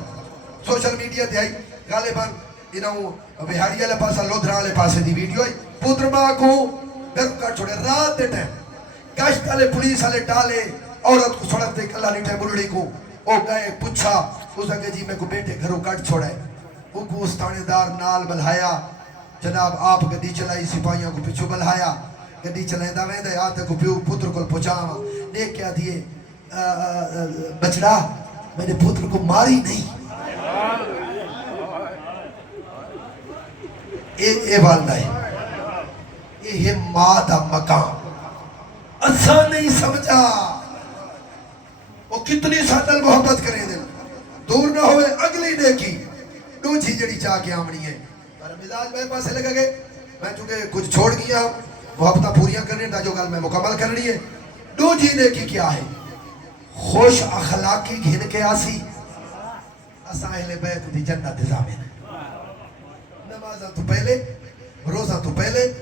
سوشل میڈیا تے آئی غالباً انہوں بہاری والے پاسا لودھرا والے پاسے دی ویڈیو آئی پوتر ماں کو گھروں کاٹ چھوڑے رات دے ٹائم کشت والے پولیس والے ٹالے عورت کو سڑک دے کلا لٹھے بلڑی کو او گئے پوچھا اس نے جی میں کو بیٹے گھروں کاٹ چھوڑا ہے وہ کو اس تانے دار نال بلہایا جناب آپ گڈی چلائی سپاہیاں کو پچھو بلہایا گڈی چلائیں دا ویندے آتے کو پیو پتر کو پہنچاواں دیکھ کیا دیے بچڑا میں نے پتر کو ماری نہیں اے والدہ ہے یہ ماں دا مقام اساں نہیں سمجھا وہ کتنی ساتھ محبت کریں دل دور نہ ہوئے اگلی نیکی دو جھیجڑی چاہ کے آمنی ہے پر مزاج میں پاسے لگا گئے میں چونکہ کچھ چھوڑ گیا محبتہ پوریاں کرنے دا جو گل میں مکمل کرنی ہے دو جھی نیکی کیا ہے خوش اخلاقی گھن کے آسی اساں اہل بیت دی جنت زامن نمازہ تو پہلے روزہ تو پہلے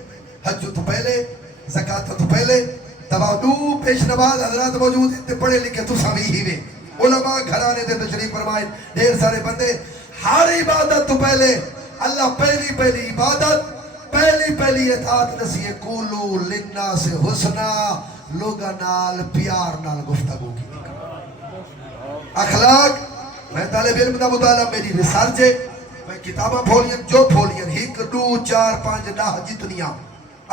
حج تو پہلے زکاة تو پہلے تبادو پیش نماز حضرات موجود ہیں پڑھے لکھے تو سبھی ہی میں علماء گھرانے دے تشریف فرمائے ڈھیر سارے بندے ہر عبادت تو پہلے اللہ پہلی عبادت پہلی اطاعت نسی قولو للناس حسنا لوگا نال پیار نال گفتگو کی اخلاق میں طالب علم دا مطالعہ میری ریسرچ ہے میں کتاباں پھولین جو پھولین 1 2 4 5 10 جتنیاں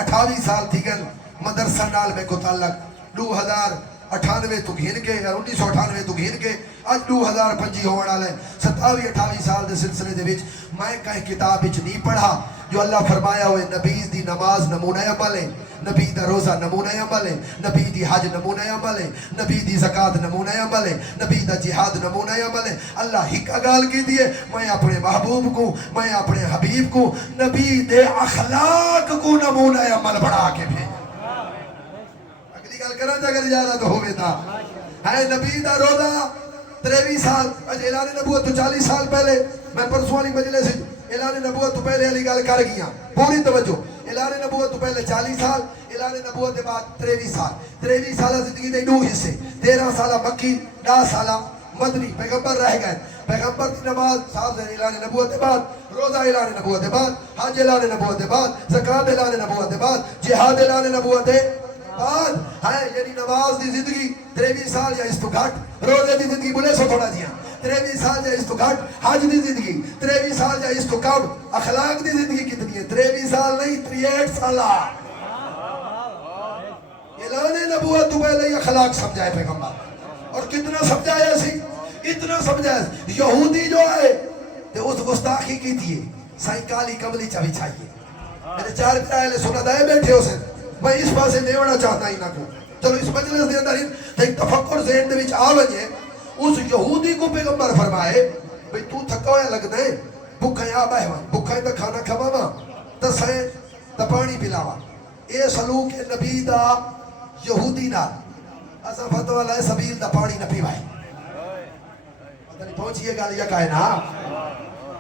28 سال تھی گن مدرسہ نال میں کو تعلق 2098 تو گھن کے 1998 تو گھن کے آج 2025 ہونا لے 27-28 سال دے سلسلے دے وچ میں کہیں کتاب وچ نہیں پڑھا جو اللہ فرمایا ہوئے نبی دی نماز نمونہ عمل ہے نبی دا روزہ نمونہ عمل ہے نبی دی حج نمونہ عمل ہے نبی دی زکاة نمونہ عمل ہے نبی دا جہاد نمونہ عمل ہے اللہ ہی کا گال کی دیئے میں اپنے محبوب کو میں اپنے حبیب کو نبی دے اخلاق کو نمونہ عمل بڑھا کے بھی اگلی گال کرنا چاہے جانا تو ہوئے تھا ہے نبی دا روزہ 23 سال اج اعلان نبوت تو 40 سال پہلے میں پرسوں والی مجلس سے اعلان نبوت تو پہلے علی گال کر گیا پوری توجہ اعلان نبوت تو پہلے 40 سال اعلان نبوت کے بعد 23 سال زندگی دے 2 حصے 13 سالہ مکی 10 سالہ مدنی پیغمبر رہ گئے پیغمبر کی نماز صاحب سے اعلان نبوت کے بعد روزہ اعلان نبوت کے بعد حج اعلان نبوت کے بعد زکاة اعلان نبوت کے بعد جہاد اعلان نبوت کے بعد ہے یعنی نماز دی زندگی 23 سال یا اس تو گھٹ روزے دی زندگی بولے سو تھوڑا جیاں 23 سال یا اس تو گھٹ حج دی زندگی 23 سال یا اس تو کم اخلاق دی زندگی کتنی ہے 23 سال نہیں 63 سالہ اعلان نبوت تو پہلے یہ اخلاق سمجھائے پیغمبر اور کتنا سمجھایا سی اتنا سمجھایا یہودی جو ہے تو اس گستاخی کی تھی سائیں کالی کملی چاہی چاہیے میرے 4 اہل سنت آئے بیٹھے ہو سے میں اس پاسے نیوڑا چاہتا ہی نہ کو چلو اس مجلس دے اندر ایک تفکر ذہن دے وچ آ وجے اس یہودی کو پیغمبر فرمائے بھئی تو تھکا ہویا لگ دے بھکھیں آ بہوان بھکھیں تا کھانا کھواوا تا سائیں تا پانی پلاوا اے سلوک نبی دا یہودی نال اسا فتوہ لائے سبیل دا پانی نہ پیوائے پتہ نہیں پہنچیے گا لیا کہے نا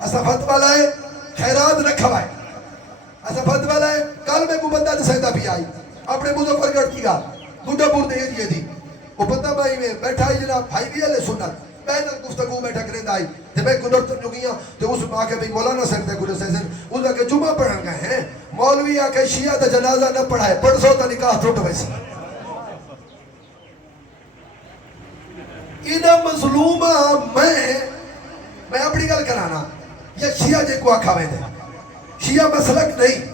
اسا فتوہ لائے خیرات نہ کھوائے اسا فتوہ لائے کل میں کو بندہ دے سیدہ بھی آئی اپنے مظفر گڑھ کی گا گھٹا پور دے ایریے دی وہ بندہ بھائی میں بیٹھا ہی جناب بھائی بھی علیہ سنت بینر گفتگو بیٹھا کریں دائی تے میں کدر تر نگیاں تے اس میں آکے بھی مولانا سکتے کدر سیزن اس آکے جمعہ پڑھن گئے ہیں مولوی آکے شیعہ تا جنازہ نہ پڑھائے پڑھ سو تا نکاح ٹوٹ ویسی ایدہ مظلومہ میں اپنی گل کرانا یہ شیعہ جے کو آکھا دے شیعہ مسلک نہیں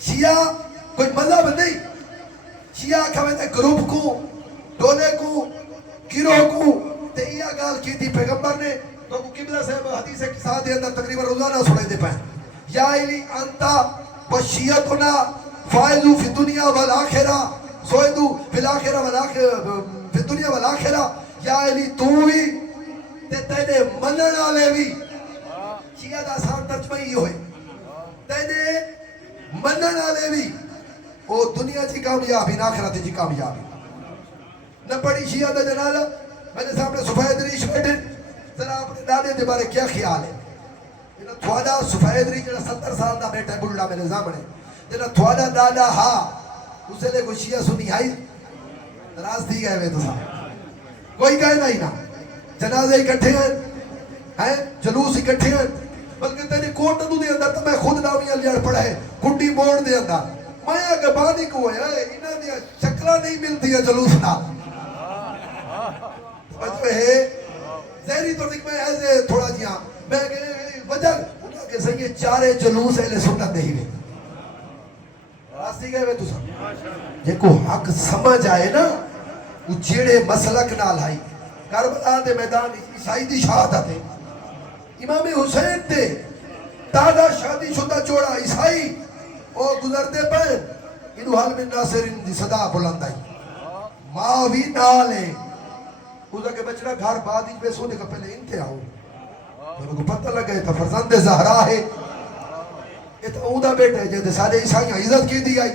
شیعہ کوئی مذہب نہیں شیعہ کھوے گروپ کو ڈولے کو گروہ کو تے یہ گال کی تھی پیغمبر نے تو قبلہ صاحب حدیث کے ساتھ دے اندر تقریبا روزانہ سنے دے پائیں یا علی انتا وشیتنا فائدو فی دنیا والآخرہ سوئدو فی الآخرہ فی دنیا والآخرہ یا علی تو بھی تے تینے منن والے بھی شیعہ دا آسان ترجمہ ہی ہوئے تینے منن والے بھی وہ دنیا جی کامیابی نہ آخرت جی کامیابی نہ پڑی شیعہ دا جنازہ میرے سامنے سفید ریش بیٹھے ذرا اپنے دادے دے بارے کیا خیال ہے جنہاں تھوڑا سفید ریش جنہاں 70 سال دا بیٹھا ہے بلڈا میرے سامنے جنہاں تھوڑا دادا ہاں اسے لے کوئی شیعہ سنی آئی راز دی گئے ہوئے تو صاحب کوئی کہے نہیں نا جنازے اکٹھے ہیں جلوس اکٹھے ہیں بلکہ تیری کوٹ دو دے اندر تو میں خود نامیاں لیاڑ پڑا ہے گھنڈی موڑ دے اندر میں آگے بانی کو ہے انہاں دیا شکلہ نہیں ملتی ہے جلوس نا بچے ہے زہری تو دیکھ میں ایسے تھوڑا جیاں میں کہے وجہ انہاں کے سنگے چارے جلوس اہلِ سنت نہیں ہوئے راستی گئے ہوئے تو سب یہ کو حق سمجھ آئے نا وہ جیڑے مسلک نال آئی کربلا دے میدان عیسائی دی شہادت ہے امام حسین تے دادا شادی شدہ چوڑا عیسائی اور گزرتے پہ انہوں حال من ناصرین دی صدا بلند آئی ماوی نالے اوزا کے بچڑا گھر بعد ہی بے سونے کا پہلے انتے آؤ انہوں کو پتہ لگا تھا فرزند زہرا ہے یہ تو اودا بیٹا ہے جیسے سارے عیسائیاں عزت کی دی آئی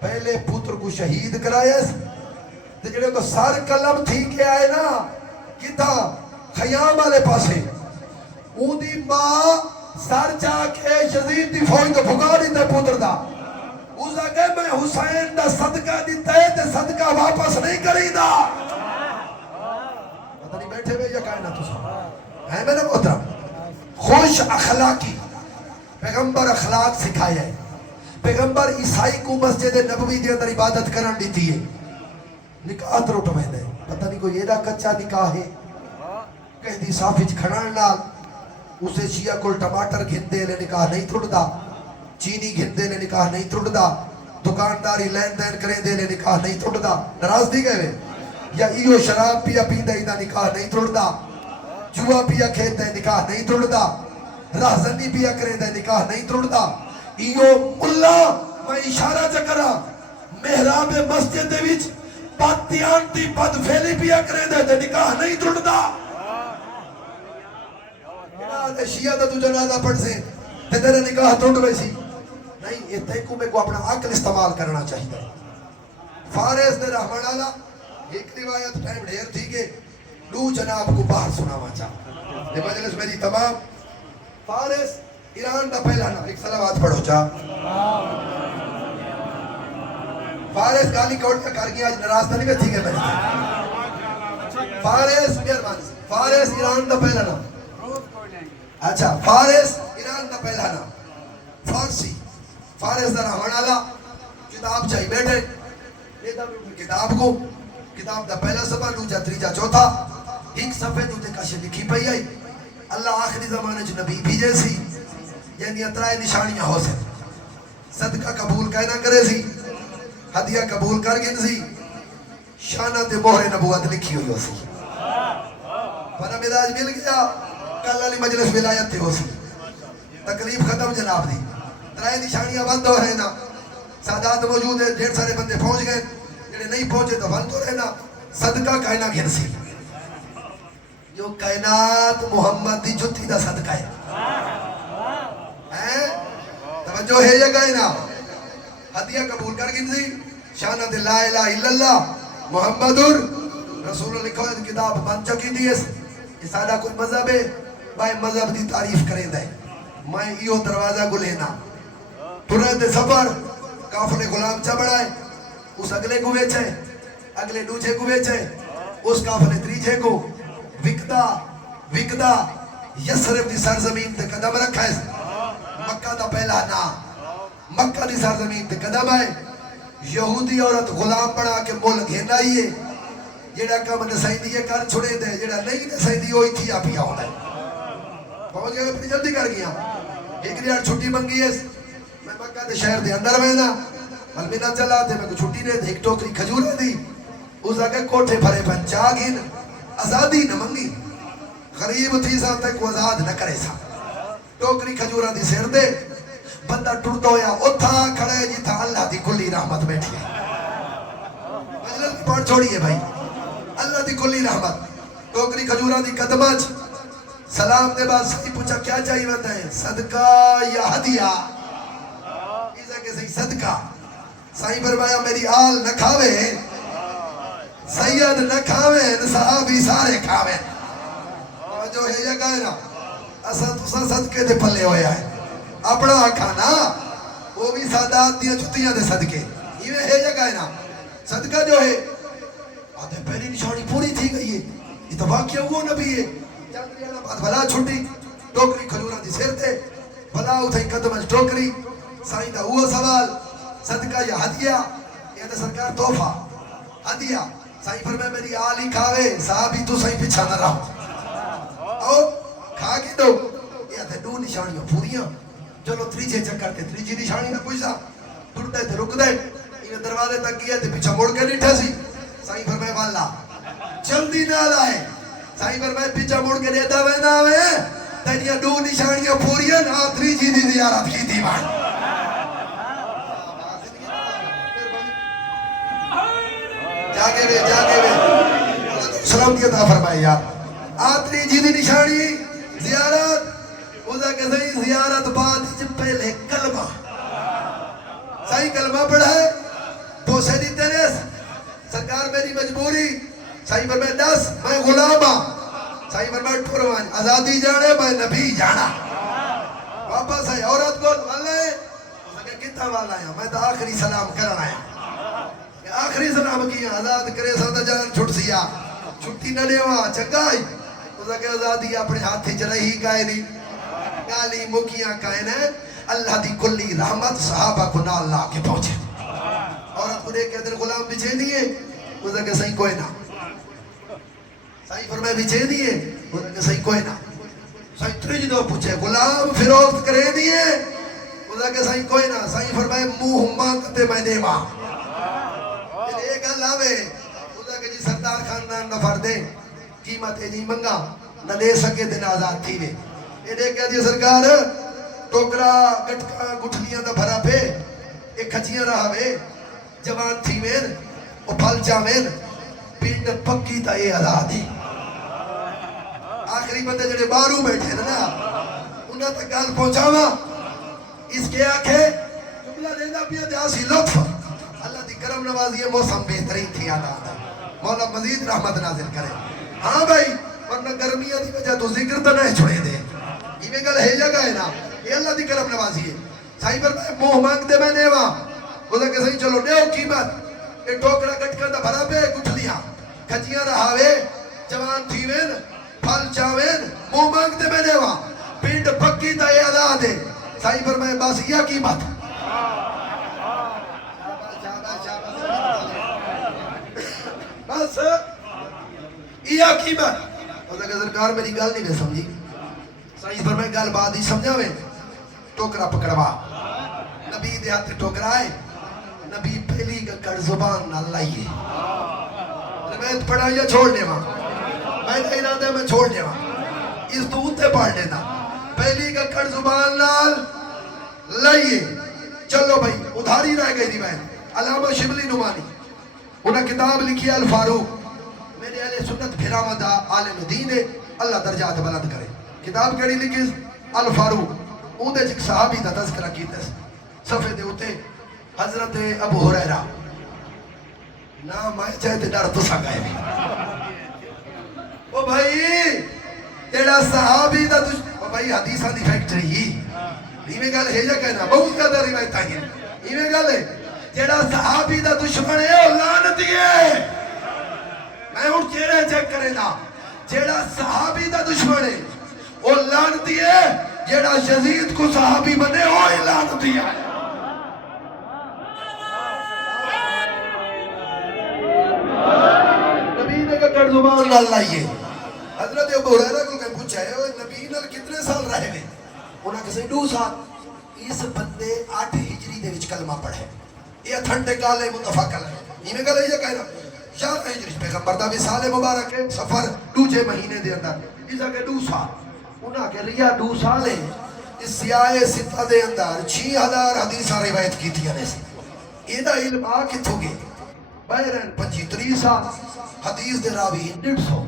پہلے پتر کو شہید کرایا تو جڑے کو سار کلم تھی کے آئے نا کتا خیام والے پاسے اون دی ماں سار چاہ کے یزید دی فوج تو بھگا دیتا ہے پتر دا اوزا کہ میں حسین دا صدقہ دیتا ہے تے صدقہ واپس نہیں کری دا پتہ نہیں بیٹھے ہوئے یا کائنہ تو سا ہے میرا محترم خوش اخلاقی پیغمبر اخلاق سکھایا ہے پیغمبر عیسائی کو مسجد نبوی دے اندر عبادت کرن دیتی ہے نکاح تروٹ میں دے پتہ نہیں کوئی ایڈا کچا نکاح ہے کہیں دی صافج کھڑان لال اسے شیعہ کل ٹماٹر گھندے لے نکاح نہیں تھوڑ دا چینی گھندے لے نکاح نہیں تھوڑ دا دکانداری لین دین کریں دے لے نکاح نہیں تھوڑ دا نراز دی گئے یا ایو شراب پیا پیندہ ایدہ نکاح نہیں تھوڑ دا جوا پیا کھیت دے نکاح نہیں تھوڑ دا راہزنی پیا کریں دے نکاح نہیں تھوڑ دا ایو اللہ میں اشارہ چکرہ محراب مسجد دے وچ پاتیان دی پد پھیلی پیا کریں دے نکاح نہیں تھوڑ دا شیعہ دا تو جنازہ پڑھ سے تے تیرے نکاح تھوڑ ویسی نہیں یہ تیکو میں کو اپنا عقل استعمال کرنا چاہیے فارس دے رحمان اللہ ایک روایت ٹائم ڈھیر تھی کہ دو جناب کو باہر سناوا چاہا یہ مجلس میری تمام فارس ایران دا پہلا نا ایک صلوات پڑھو چاہ فارس گالی کوٹ کا کر گیا آج نراز نہیں بیٹھی گئے میری فارس ایران دا پہلا نا اچھا فارس ایران دا پہلا نا فارسی فارس دا رحمان اللہ کتاب چاہی بیٹھے کتاب کو کتاب دا پہلا صفحہ دوجا تریجا چوتھا ایک صفحے دوتے کاشے لکھی پئی آئی اللہ آخری زمانے جو نبی بھی جیسی یعنی اترائے نشانیاں ہو سے صدقہ قبول کہنا کرے سی ہدیہ قبول کر گن سی شانہ تے مہر نبوت لکھی ہوئی ہو سی فنا مداج مل گیا کل علی مجلس ولایت تھی ہو سی تکلیف ختم جناب دی اترائے نشانیاں بند ہو رہنا سادات موجود ہے ڈھیر سارے بندے پہنچ گئے جنہیں نہیں پہنچے تو بند ہو رہنا صدقہ کہنا گھن سی جو کائنات محمد دی جتی دا صدقہ ہے توجہ ہے یہ کائنا ہدیہ قبول کر گنزی شانت لا الہ الا اللہ محمد رسول اللہ لکھو ہے کتاب بن چکی دیس یہ سادہ کوئی مذہب ہے بھائی مذہب دی تعریف کریں دے میں ایو دروازہ کو لینا ترہت سفر کافل غلام چا بڑھائے اس اگلے کو بیچے اگلے دوچے کو بیچے اس کافل تریجے کو وکدہ یسرف دی سرزمین تے قدم رکھا ہے مکہ دا پہلا نام مکہ دی سرزمین تے قدم ہے یہودی عورت غلام بنا کے ملک گھینا ہی ہے جیڑا کم نسائی دیئے کر چھوڑے دے جیڑا نہیں نسائی دیئے ہوئی تھی آپ ہی آؤں ہے پہنچ گئے اپنی جلدی کر گیا ایک ریاڑ چھٹی منگی ہے میں مکہ دے شہر دے اندر میں نا ملمینا چلا تے میں کو چھٹی نے ایک ٹوکری کھجورے دی اس آگے کوٹھے بھرے پن چاگین آزادی نہ منگی غریب تھی سا تے کو آزاد نہ کرے سا ٹوکری کھجورہ دی سیر دے بندہ ٹوٹ ہویا اتھا کھڑے جی تھا اللہ دی کلی رحمت بیٹھی ہے مجلس پڑھ چھوڑیے بھائی اللہ دی کلی رحمت ٹوکری کھجورہ دی قدمچ سلام دے بعد صحیح پوچھا کیا چاہیے بتا ہے صدقہ یا ہدیہ ایسا کہ صحیح صدقہ صحیح فرمایا میری آل نہ کھاوے سید نہ کھاوے صحابی سارے کھاوے جو ہے یہ کہے نا اسا تسا صدقے دے پلے ہویا ہے اپنا کھانا وہ بھی سادات دیا چھتیاں دے صدقے یہ ہے یہ کہے نا صدقہ جو ہے آدھے پہلی نشانی پوری تھی گئی ہے یہ تو واقعہ وہ نبی ہے چاندریانا بات بھلا چھٹی ٹوکری کھجورہ دی سیر تے بھلا اتھائی قدم ٹوکری سائیں دا ہوا سوال صدقہ یا ہدیہ یہ تو سرکار توفہ ہدیہ سائیں فرمائے میری آلی کھاوے صحابی تو سائیں پچھا نہ رہو او کھا کے دو یہ تھے دو نشانیاں پوریاں چلو تریجے چکر تے تریجی نشانی نہ پوچھا ٹوٹ دے تے رک دے انہیں دروازے تک کیا تے پیچھا موڑ کے نہیں ٹھسی سائیں فرمائے والا جلدی نہ لائے سائیں فرمائے پیچھا موڑ کے دیتا ہوئے نہ ہوئے تینیاں دو نشانیاں پوریاں نہ تریجی دی زیارت کی تھی بھائی جاگے وے سلام کی عطا فرمائے یار آتری جیدی نشانی زیارت اوزا کہ صحیح زیارت بعد جب پہلے کلمہ صحیح کلمہ پڑھا ہے پوسے دی تیرس سرکار میری مجبوری صحیح پر میں 10 میں غلامہ صحیح پر میں ٹھوروان آزادی جانے میں نبی جانا واپس ہے عورت کو والے اوزا کہ کتا والا ہے میں تو آخری سلام کرنا ہے آخری سلام کیا آزاد کرے سادہ جان چھٹ سیا چھٹی نہ لیوا چنگائی اوزا کہ آزادی اپنے ہاتھی چرہی کائے نہیں گالی مکیاں کائے نے اللہ دی کلی رحمت صحابہ کو نہ اللہ کے پہنچے عورت کو دیکھ کے در غلام بچے دیئے اوزا کہ صحیح کوئی نہ صحیح فرمائے بچے دیئے اوزا کہ صحیح کوئی نہ صحیح تریج دو پوچھے غلام فروخت کرے دیئے اوزا کہ صحیح کوئی نہ صحیح فرمائے موہ مانگتے میں دے ماں ایک اللہ میں اوزا کہ جی سردار خاندان نہ فردے قیمت ہے جی منگا نہ دے سکے دن آزاد تھی وے یہ دیکھ کہہ دیا سرکار ٹوکرا گٹھلیاں دا بھرا پہ ایک کھچیاں رہا وے جوان تھی وین او پھل چاوین پینڈ پکی تا یہ آزاد ہے آخری بندے جڑے باروں بیٹھے نا انہاں تک گال پہنچاوا اس کے آنکھیں جملہ دینا پیا دیاسی لطف اللہ دی کرم نوازی ہے موسم بہترین تھی آدھا مولا مزید رحمت نازل کرے ہاں بھائی ورنہ گرمیاں دی وجہ تو ذکر تو نہیں چھوڑے دے یہ میں گل ہے جگہ ہے نا یہ اللہ دی کرم نوازی ہے صحیح پر میں موہ مانگ دے میں نیوا اوزا کہ صحیح چلو نیو قیمت یہ ٹوکرا گٹکا دا بھرا پہ گٹھلیاں کھچیاں رہاوے جوان تھیوین پھل چاوین موہ مانگ دے میں نیوا پینڈ پکی تا یہ آزاد ہے صحیح پر میں بس یہ قیمت بس یہ قیمت اوزا کہ سرکار میری گل نہیں میں سمجھی صحیح پر میں گل بعد ہی سمجھاویں ٹوکرا پکڑوا نبی دے ہاتھ ٹوکرا ہے نبی پہلی گکڑ زبان نہ لائیے روایت پڑھا یا چھوڑ دے وہاں میں نے ارادہ میں چھوڑ دے وہاں اس تو اتے پڑھ دینا پہلی گکڑ زبان نال لائیے چلو بھائی ادھاری رہ گئی روایت علامہ شبلی نمانی انہاں کتاب لکھی الفاروق میرے اہل سنت پھرامدہ عالم دین ہے اللہ درجات بلند کرے کتاب کیڑی لکھی الفاروق اون دے جک صحابی دا تذکرہ کیتا ہے صفحے دے ہوتے حضرت ابو ہریرہ نا میں چاہتے ڈر تو سا گئے بھی او بھائی تیڑا صحابی دا او بھائی حدیثہ دی فیکٹری ہی میں گل ہے جا کہنا بہت زیادہ روایت آئی ہے میں گل ہے تیڑا صحابی دا دشمن ہے او لعنتی ہے میں ان چہرے چیک کرے نا جیڑا صحابی دا دشمن ہے او لعنتی ہے جیڑا یزید کو صحابی بنے او لعنتی ہے نبی نے کہا زبان نال لائیے حضرت ابو ہریرہ کو کہ پوچھا ہے نبی نال کتنے سال رہے ہیں انہاں کہا 2 سال اس بندے 8 ہجری دے وچ کلمہ پڑھے یہ تھنڈے گالے متفقل ہے یہ میں گلے یہ کہنا 11 ہجری پیغمبر دا وصال مبارک ہے سفر دوجے مہینے دے اندر اس کے 2 سال انہاں کے ریا 2 سال ہے اس سیاہ ستہ دے اندر 6000 حدیثاں روایت کیتیاں نے یہ دا علم آ کتھوں گے بہرن 25 سال حدیث دے راوی 150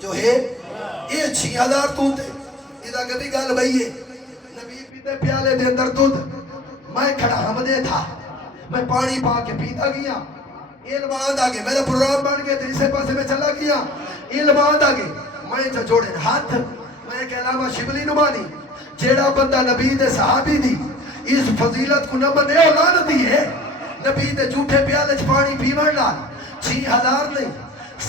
جو ہے یہ 6000 تو تے ادا کبھی گل بھئی ہے نبی پیتے پیالے دے اندر دودھ میں کھڑا ہم دے تھا میں پانی پا کے پیتا گیا علم آند آگے میرا پروگرام بن گئے تیسے پاسے میں چلا گیا علم آند آگے میں جو جوڑے ہاتھ میں کہ علامہ شبلی نمانی جیڑا بندہ نبی دے صحابی دی اس فضیلت کو نمبر نے اولاد دی ہے نبی دے جھوٹے پیالے چ پانی پیون لال 6000 نہیں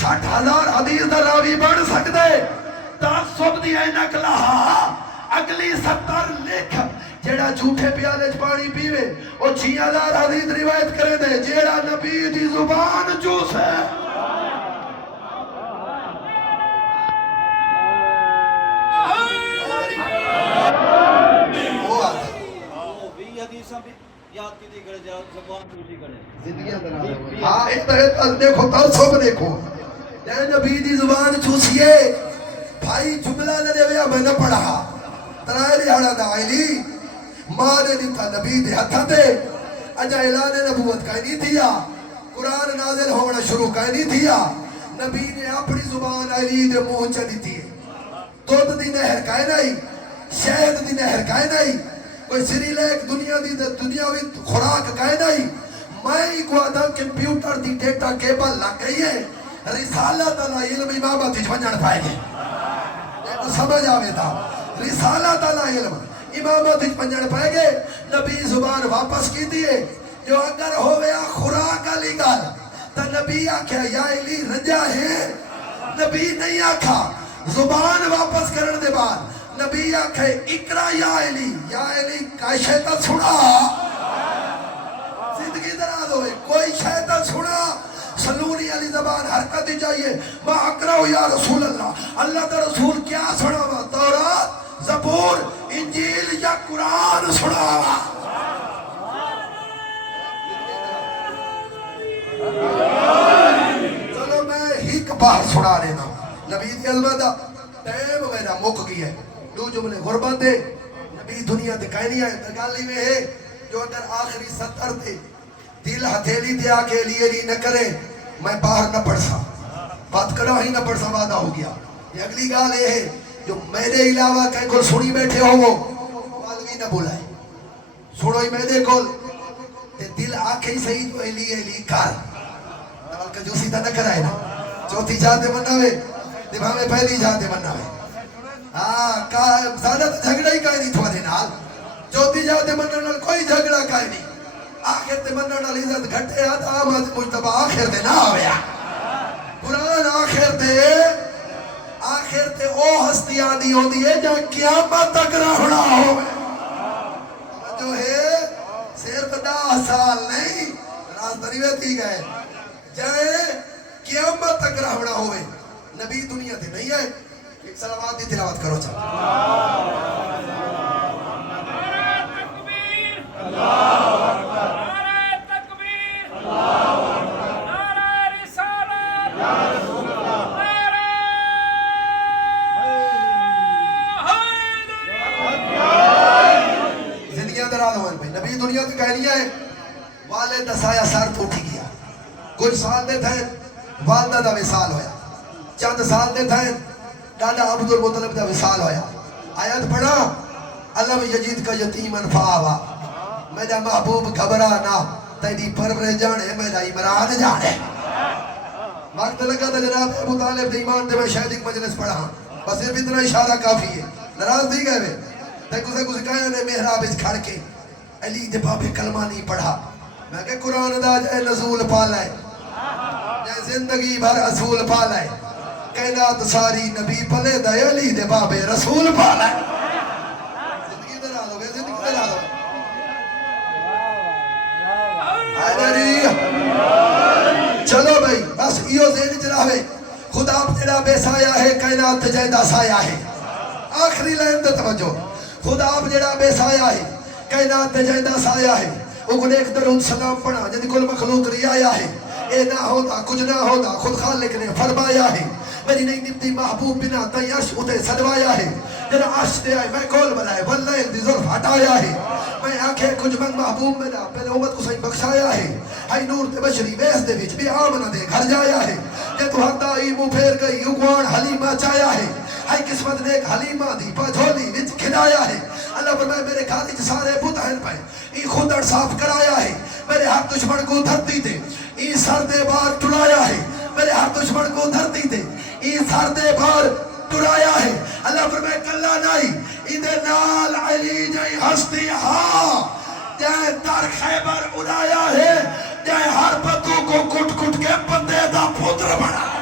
60000 حدیث دا راوی بن سکدے تعصب دی اینک لہا اگلی 70 لکھ جیڑا جھوٹے پیالے چ پانی پیوے او 6000 حدیث روایت کرے دے جیڑا نبی دی زبان چوس ہے ہاں دیکھو تعصب دیکھو نبی دی زبان چوسیے بھائی جملہ نہ دے ویا میں نہ پڑھا ترائے لہاڑا دا آئلی ماں نے دیتا نبی دے ہتھا دے اجا اعلان نبوت کا نہیں دیا قرآن نازل ہونا شروع کا نہیں دیا نبی نے اپنی زبان آئلی دے منہ چلی تھی دودھ دی نہر کا نہیں شہد دی نہر کا نہیں کوئی سری لیک دنیاوی خوراک کا نہیں میں کو آدھا کمپیوٹر دی ڈیٹا کیبل لگ گئی ہے رسالت اللہ علم امامت ہی بنجھن پائے گے سمجھ آوے تھا رسالت اللہ علم امامت ہی بنجھن پائے گے نبی زبان واپس کی دیئے جو اگر ہویا خوراک علی گال تا نبی آکھا یا علی رجا ہے نبی نہیں آکھا زبان واپس کرن دے بعد نبی آکھا اقرا یا علی کا شیطان سنا زندگی دراز ہوئے کوئی شیطان سنا سلونی علی زبان حرکت ہی چاہیے ما اقرأ یا رسول اللہ اللہ دا رسول کیا سنا ہوا تورات زبور انجیل یا قرآن سنا ہوا چلو میں ہی کبار سنا لینا نبی دی علمہ دا ٹیم وغیرہ مک گئی ہے 2 جملے غربت دے نبی دنیا دے کہیں نہیں آئے ترگالی میں ہے جو اگر آخری 70 دے دل ہتھیلی دیا کے لیے نہ کرے میں باہر نہ پڑھ سا بات کرو ہی نہ پڑھ سا وعدہ ہو گیا یہ اگلی گال یہ ہے جو میرے علاوہ کہیں کو سنی بیٹھے ہو وہ والوی نہ بولائے سنو ہی میرے کول دل آنکھیں صحیح تو ایلی کار نوال کا جوسی تھا نہ کرائے نا چوتھی جاتے مناوے دبا میں پہلی جاتے مناوے زیادہ جھگڑا ہی کہیں نہیں تھوا دینال چوتھی جاتے مناوے کوئی جھگڑا کہیں نہیں آخر تے منن والی عزت گھٹے آتا آمد مجتبہ آخر تے نہ آویا قرآن آخر تے او ہستیاں دی ہو دیئے جہاں قیامت تک رہنا ہوئے جو ہے صرف 10 سال نہیں راز دریوے تھی گئے جہاں قیامت تک رہنا ہوئے نبی دنیا تھی نہیں آئے ایک صلوات دی تلاوت کرو چاہتا اللہ اکبر نبی دنیا کی کہنی ہے والد دسایا سر تو اٹھی گیا کچھ سال دے تھے والدہ دا وصال ہویا چند سال دے تھے دادا عبد المطلب دا وصال ہویا آیت پڑھا علم یجید کا یتیمن فآوا میرا محبوب گھبرانا تیری پرورش جانے میرا عمران جانے وقت لگا تھا جناب ابو طالب دے ایمان دے میں شاید ایک مجلس پڑھا بس صرف اتنا اشارہ کافی ہے نراز دی گئے میں تے کسے کہے نے محراب اس کھڑ کے علی دے بابے کلمہ نہیں پڑھا میں کہ قرآن دا جائے نزول پالائے جائے زندگی بھر اصول پالائے کائنات ساری نبی پلے دے علی دے بابے رسول پالائے زندگی درا دو زندگی درا دو چلو بھائی بس ایو ذہن چلاوے خدا جڑا بے سایہ ہے کائنات تے جائندہ سایہ ہے آخری لائن تے توجہ خدا جڑا بے سایہ ہے کائنات تے جائندہ سایہ ہے اگن ایک درود سلام پڑھا جن کل مخلوق ریا ہے اے نہ ہوتا کچھ نہ ہوتا خود خالق نے فرمایا ہے میری نہیں نمتی محبوب بنا تئی عرش اتے سدوایا ہے جنا عرش دے آئے میں کول بلائے واللیل دی ظلف ہٹایا ہے میں آنکھیں کچھ منگ محبوب میرا پہلے امت کو سائیں بخشایا ہے ہائی نور تے بشری ویس دے وچ بھی آمنہ دے گھر جایا ہے جے تو حق دائی مو پھیر گئی اگوان حلیمہ چایا ہے ہائی قسمت نے ایک حلیمہ دی پاجھولی وچ کھڑایا ہے اللہ فرمائے میرے کھاتی سارے بتائن پہ ای خودر صاف کرایا ہے میرے ہر دشمن کو دھرتی دے ای سر دے بار ٹرایا ہے میرے ہر دشمن کو دھرتی دے ای سر دے بار ٹرایا ہے اللہ فرمائے کلا نائی ادھر نال علی جائی ہستی ہاں جائے در خیبر اڑایا ہے جائے ہر پتو کو کٹ کٹ کے بندے دا پتر بنا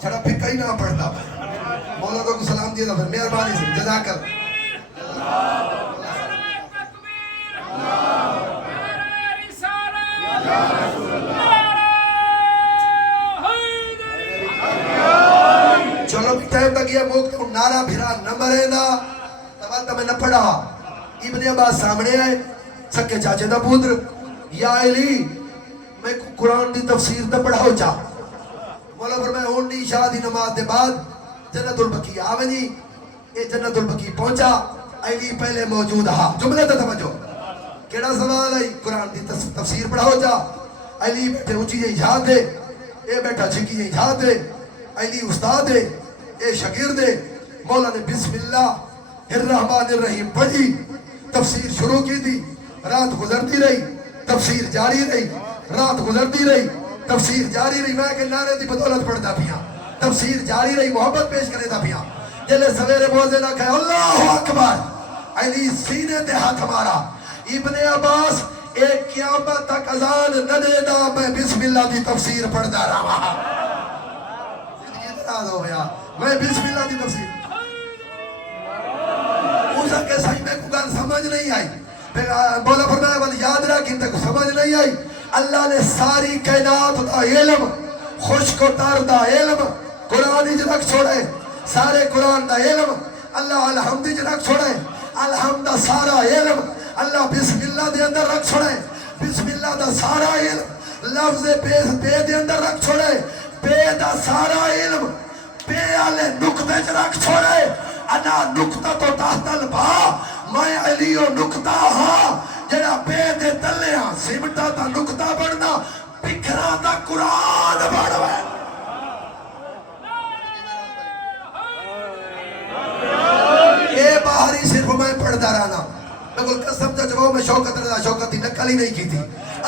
چھڑا پھر کہیں نہ پڑھتا مولا تو کو سلام دیا تھا پھر مہربانی سے جزا کر چلو بھی ٹائم تک یہ موقع تو نعرہ بھیرا نہ مرے نا تبالتا میں نہ پڑھا ابن عباس سامنے آئے سکے چاچے دا پودر یا علی میں قرآن دی تفسیر دا پڑھاؤ چاہ مولا فرمائے ہونی شادی نماز دے بعد جنت البقی آونی اے جنت البقی پہنچا علی پہلے موجود ہا جملہ تا توجہ کیڑا سوال ہے قرآن دی تفسیر پڑھاؤ جا علی بیٹھے اونچی جائیں جھا دے اے بیٹھا چھکی جائیں جھا دے علی استاد دے اے شگیر دے مولا نے بسم اللہ الرحمن الرحیم پڑھی تفسیر شروع کی دی رات گزرتی رہی تفسیر جاری رہی رات گزرتی رہی تفسیر جاری رہی میں کہ نعرے دی بدولت پڑھتا پیا تفسیر جاری رہی محبت پیش کرے تا پیا جلے سویرے موزے نہ کہے اللہ اکبر علی سینے تے ہاتھ مارا ابن عباس ایک قیامت تک اذان نہ دینا میں بسم اللہ دی تفسیر پڑھتا رہا زندگی دراز ہو گیا میں بسم اللہ دی تفسیر موسیٰ کے سائیں میں کو گان سمجھ نہیں آئی بولا فرمایا والی یاد رہا کہ تک سمجھ نہیں آئی اللہ نے ساری کائنات دا علم خشک و تر دا علم قرآن ہی جنک چھوڑے سارے قرآن دا علم اللہ الحمد ہی جنک چھوڑے الحمد دا سارا علم اللہ بسم اللہ دے اندر رکھ چھوڑے بسم اللہ دا سارا علم لفظ بے دے اندر رکھ چھوڑے بے دا سارا علم بے آلے نکتے چ رکھ چھوڑے انا نکتہ تو تحت البا میں علی و نکتہ ہاں جڑا بے دے تلے ہاں سمٹا تا نکتہ بڑھنا بکھرا تا قرآن بڑھوے اے باہری صرف میں پڑھتا رہنا میں کل قسم جا جب میں شوکت رضا شوکت دی نکل ہی نہیں کی تھی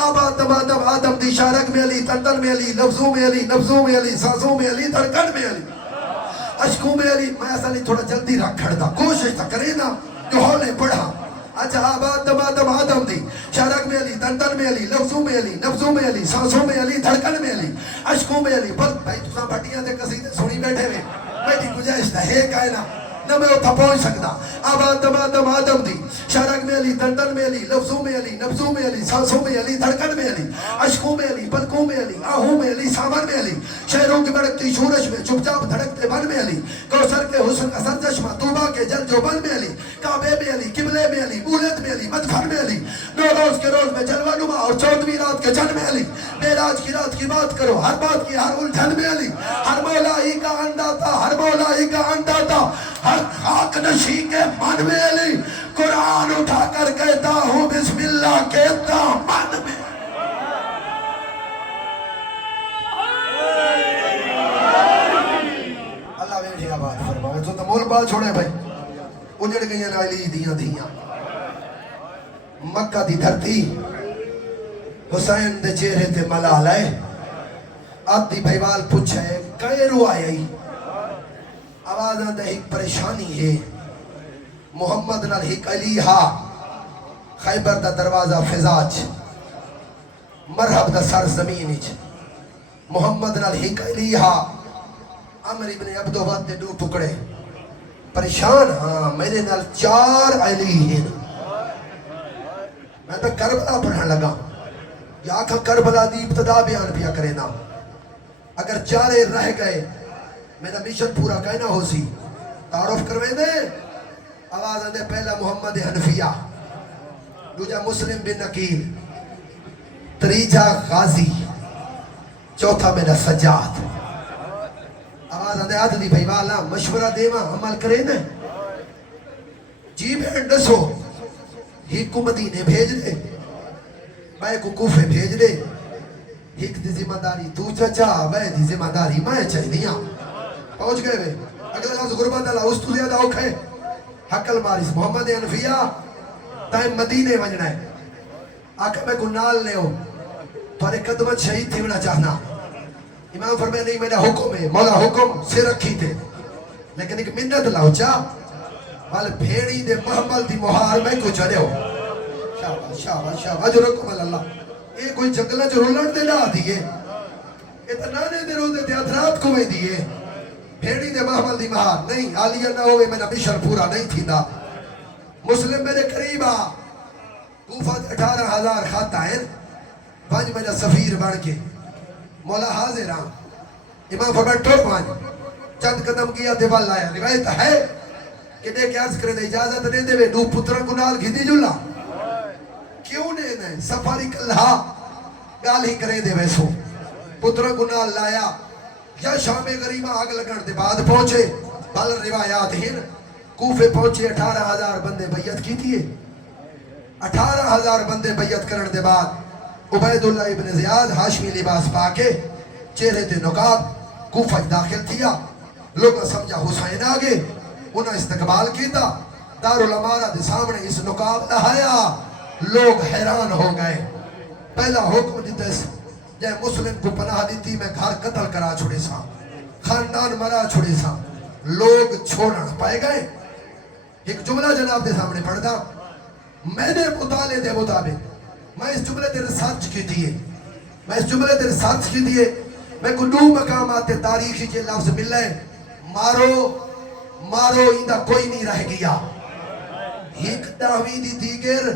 آدم آدم دی شارک میں علی تندن میں علی لفظوں میں علی نفظوں میں علی سانسوں میں علی دھڑکن میں علی اشکوں میں علی میں ایسا نہیں تھوڑا جلدی رکھ کھڑتا کوشش تا کرے نا جو ہولے پڑھا اچھا آدم آدم دی شارک میں علی تندن میں علی لفظوں میں علی نفظوں میں علی سانسوں میں علی دھڑکن میں علی اشکوں میں علی بس بھائی تُساں بھٹیاں دے قصیدے سنی بیٹھے ہوئے میں دی گنجائش ہے کائنا نہ میں اتھا پہنچ سکتا آدم آدم دی شارک میں علی دندن میں علی لفظوں میں علی نفظوں میں علی سانسوں میں علی دھڑکن میں علی اشکوں میں علی پلکوں میں علی آہوں میں علی سامن میں علی شہروں کی بڑکتی شورش میں چپ چاپ دھڑکتے بن میں علی کوثر کے حسن کا سرچشمہ طوبہ کے جل جو بن میں علی کعبے میں علی قبلے میں علی مولد میں علی مدفن میں علی نو روز کے روز میں جلوہ نما اور 14ویں رات کے جن میں علی معراج کی رات کی بات کرو ہر بات کی ہر الجھن میں علی ہر مولا ہی کا انڈا تھا ہر مولا ہی کا انڈا تھا ہر خاک نشی کے من میں علی قرآن اٹھا کر کہتا ہوں بسم اللہ کہتا من میں اللہ بیٹھے آباد فرمائے تو تمول بات چھوڑے بھائی اجڑ گئی ہیں علی دیاں دیاں مکہ دی دھرتی حسین دے چہرے تے ملال ہے آدھی بھائیوال پوچھے کئے رو آئی آوازاں دے ایک پریشانی ہے محمد نال ایک علی ہا خیبر دا دروازہ فضاج مرحب دا سر زمینیچ محمد نال ایک علی ہا عمر ابن عبدوبت دے 2 ٹکڑے پریشان ہاں میرے نال 4 علی ہیں میں تو کربلا پڑھن لگا یا آکھا کربلا دی ابتدا بیان پیا کرے نا اگر 4 رہ گئے میرا مشن پورا کہنا ہو سی تعارف کرویں دے آواز آدھے پہلا محمد حنفیہ دوجا مسلم بن عقیل تریجا غازی چوتھا میرا سجاد آواز آدھے عدلی بھائی والا مشورہ دیوا عمل کریں دے جی بہن دسو ہی کو مدینے بھیج دے میں کو کوفے بھیج دے ایک دی ذمہ داری تو چچا میں دی ذمہ داری میں چاہیے پہنچ گئے بے اگلے لفظ غربت اللہ اس تو زیادہ اوکھے حقل مارس محمد انفیہ تائم مدینے وجنا ہے آقا میں کو نال لے ہو تھوڑے قدمت شہید تھی ہونا چاہنا امام فرمائے نہیں میرا حکم ہے مولا حکم سے رکھی تھے لیکن ایک منت لاؤ چاہ وال بھیڑی دے محمل دی مہار میں کو چلے ہو شابہ شابہ شابہ جو رکم اللہ یہ کوئی جنگلہ جو رولن دے نہ دیئے اتنانے دے روزے دے اترات کو میں دیئے بھیڑی دے محمل دی مہار نہیں آلیہ نہ ہوئے میرا مشن پورا نہیں تھی دا مسلم میرے قریبا کوفہ 18,000 خاتہ ہیں پانچ میرا سفیر بڑھ کے مولا حاضر ہاں امام فرمائے ٹوٹ پانچ چند قدم کیا دیوال لایا روایت ہے کہ دیکھ عرض کرے دے اجازت نہیں دے دو پترہ کنال گھدی جلا کیوں نہیں سفاری کلہا گال ہی کرے دے ویسو پترہ کنال لایا یا شام غریبہ آگ لگن دے بعد پہنچے بل روایات ہیں کوفے پہنچے 18,000 بندے بیعت کی تھیے 18,000 بندے بیعت کرن دے بعد عبید اللہ ابن زیاد ہاشمی لباس پاکے چہرے تے نقاب کوفہ داخل تھیا لوگ سمجھا حسین آگے انہاں استقبال کیتا دارالامارہ دے سامنے اس نقاب لہایا لوگ حیران ہو گئے پہلا حکم دیتا ہے جائے مسلم کو پناہ دیتی میں گھر قتل کرا چھوڑے سا خاندان مرا چھوڑے سا لوگ چھوڑنا پائے گئے ایک جملہ جناب دے سامنے پڑھ دا میں نے مطالعے دے مطابق میں اس جملے دے ریسرچ کی دیئے میں اس جملے دے ریسرچ کی دیئے میں کو 9 مقامات تاریخی کے لفظ مل رہے مارو مارو اندہ کوئی نہیں رہ گیا ایک دعوی دی دیگر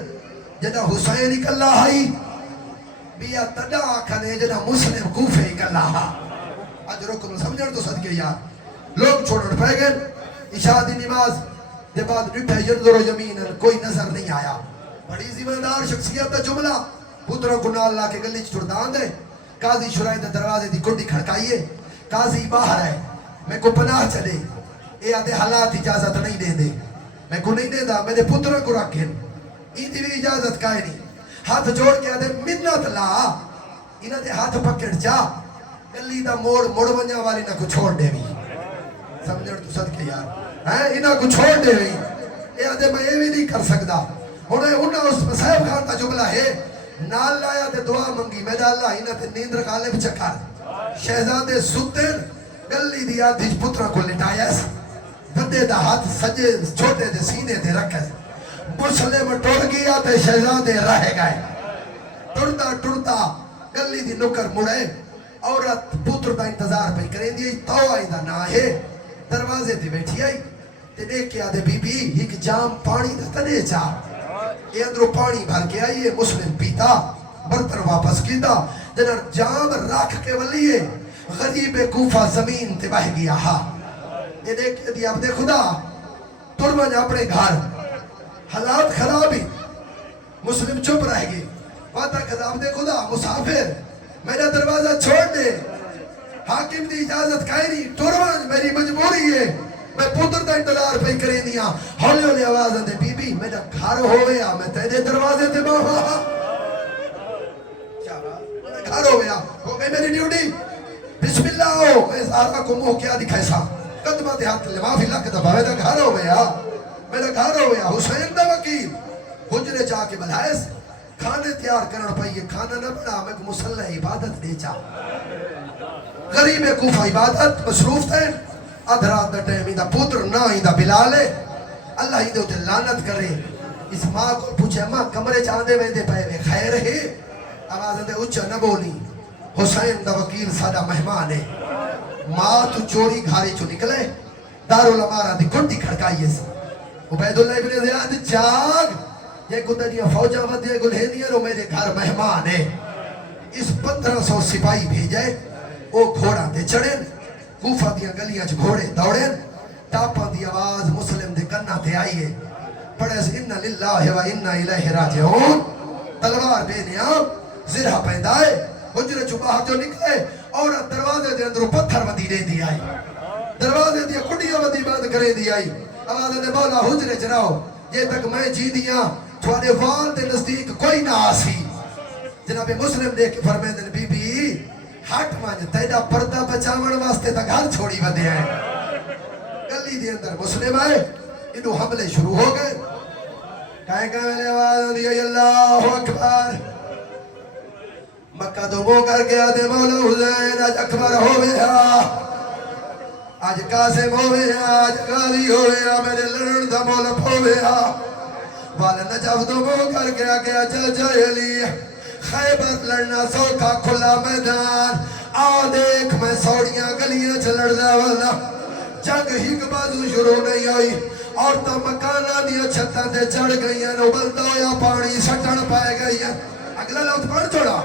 جنہ حسین اکلہ آئی بیا تڈا آکھنے جنہ مسلم کوفے اکلہ آ آج رکن سمجھر تو صدقے یار لوگ چھوڑن پہ گئے عشاء دی نماز دے بعد ڈٹھے ینظر و یمین کوئی نظر نہیں آیا بڑی ذمہ دار شخصیت دا جملہ پتروں کو نال لا کے گلی چھڑدان دے قاضی شرائی دے دروازے دی کنڈی کھڑکائیے قاضی باہر ہے میں کو پناہ چلے اے آدھے حالات اجازت نہیں دے دے میں کو نہیں دے دا میرے پتروں کو رکھیں ایدی بھی اجازت کائے نہیں ہاتھ جوڑ کے آدھے منت لا انہاں دے ہاتھ پکڑ جا گلی دا موڑ موڑ ونجا والی نہ کو چھوڑ دے بھی سمجھر تو صدقے یار انہاں کو چھوڑ دے بھی اے آدھے میں یہ بھی نہیں کر سکتا انہاں اس صاحب خان کا جملہ ہے نال لایا تے دعا منگی میں دا اللہ انہاں تے نیندر غالب چکر شہزادے ستر گلی دی آدھی پترہ کو لٹایا بدے دا ہاتھ سجے چھوٹے دے سینے دے رکھے مسلم ٹوڑ گیا تے شہزادے رہ گئے ٹرتا ٹرتا گلی دی نکر مڑے عورت پتر دا انتظار پہ کریں دی تو آئی دا نہ ہے دروازے تے بیٹھی آئی تے دیکھ کے آدھے بی بی ایک جام پانی دا تنے چاہ یہ اندروں پانی بھر کے آئی ہے مسلم پیتا برتن واپس کیتا جنر جام رکھ کے ولیے غریب کوفہ زمین تے بہ گیا ہاں یہ دیکھ دیا عبد خدا ترمن اپنے گھر حالات خرابی مسلم چپ رہ گئے وعدہ خدا عبد خدا مسافر میرا دروازہ چھوڑ دے حاکم دی اجازت کہیں نہیں ترمن میری مجبوری ہے میں پتر دا انتظار پہ کریں دیا ہولے ہولے آواز دے بی بی میرا گھر ہویا میں تیرے دروازے تے باہا گھر ہویا ہو گئی میری ڈیوٹی بسم اللہ ہو میں سارا کو موہ کیا دکھائے سا قدمہ دے ہاتھ لمافی لکھ دبا میرا گھر ہو گیا میرا گھر ہو گیا حسین دا وکیل حجرے جا کے بلائس کھانے تیار کرنا پائیے کھانا نہ بڑا میں کو مسلح عبادت دے جا غریب کوفہ عبادت مصروف تھے ادھرات دا ٹائم دا پتر نہ ہی دا بلالے اللہ ہی دے ہوتے لانت کرے اس ماں کو پوچھے ماں کمرے چاندے میں دے پائے میں خیر ہے آواز دے اچھا نہ بولی حسین دا وکیل سادہ مہمان ہے ماں تو چوری گھاری چو نکلے دارالامارہ دی کنڈی کھڑکائیے سے عبید اللہ ابن زیاد جاگ یہ گدنیا فوجہ ودیے گلہینیاں رو میرے گھر مہمان ہے اس 1500 سپاہی بھیجے وہ گھوڑا دے چڑھیں کوفہ دیا گلیاں چھ گھوڑے دوڑیں ٹاپاں دی آواز مسلم دے کنہ تے آئیے پڑھے سے اِنَّ لِلَّهِ وَإِنَّ إِلَيْهِ رَاجِعُونَ تلوار بے نیام زرہ پیندائے حجرے چھو باہر جو نکلے عورت دروازے دے اندروں پتھر ودی دے دی آئی دروازے دیا کھڑیاں ودی بند کرے دی آئی آواز نے بولا حجرے چراؤ یہ تک میں جی دیاں تھوڑے وال دے نزدیک کوئی نہ آسی جناب مسلم دیکھ کے فرمائے دن بی بی ہٹ مانج تیڑا پردہ بچاون واسطے تک گھر چھوڑی ودے ہیں گلی دے اندر مسلم آئے انہوں حملے شروع ہو گئے کہیں کہ میں نے آواز دی اللہ اکبر مکہ تو مو کر گیا دے مولا حسین آج اکبر ہوئے آج قاسم ہوئے آج غازی ہوئے میرے لڑن دا مولا ہوئے والا نجف تو مو کر گیا چل جائے علی خیبر لڑنا سوکھا کھلا میدان آ دیکھ میں سوڑیاں گلیاں چلڑ دا والا جنگ ہی بازو شروع نہیں ہوئی عورتاں مکانہ دیا چھتاں تے چڑھ گئی ہیں نوبلدہ یا پانی سٹن پائے گئی ہیں اگلا لوت پڑھ چھوڑا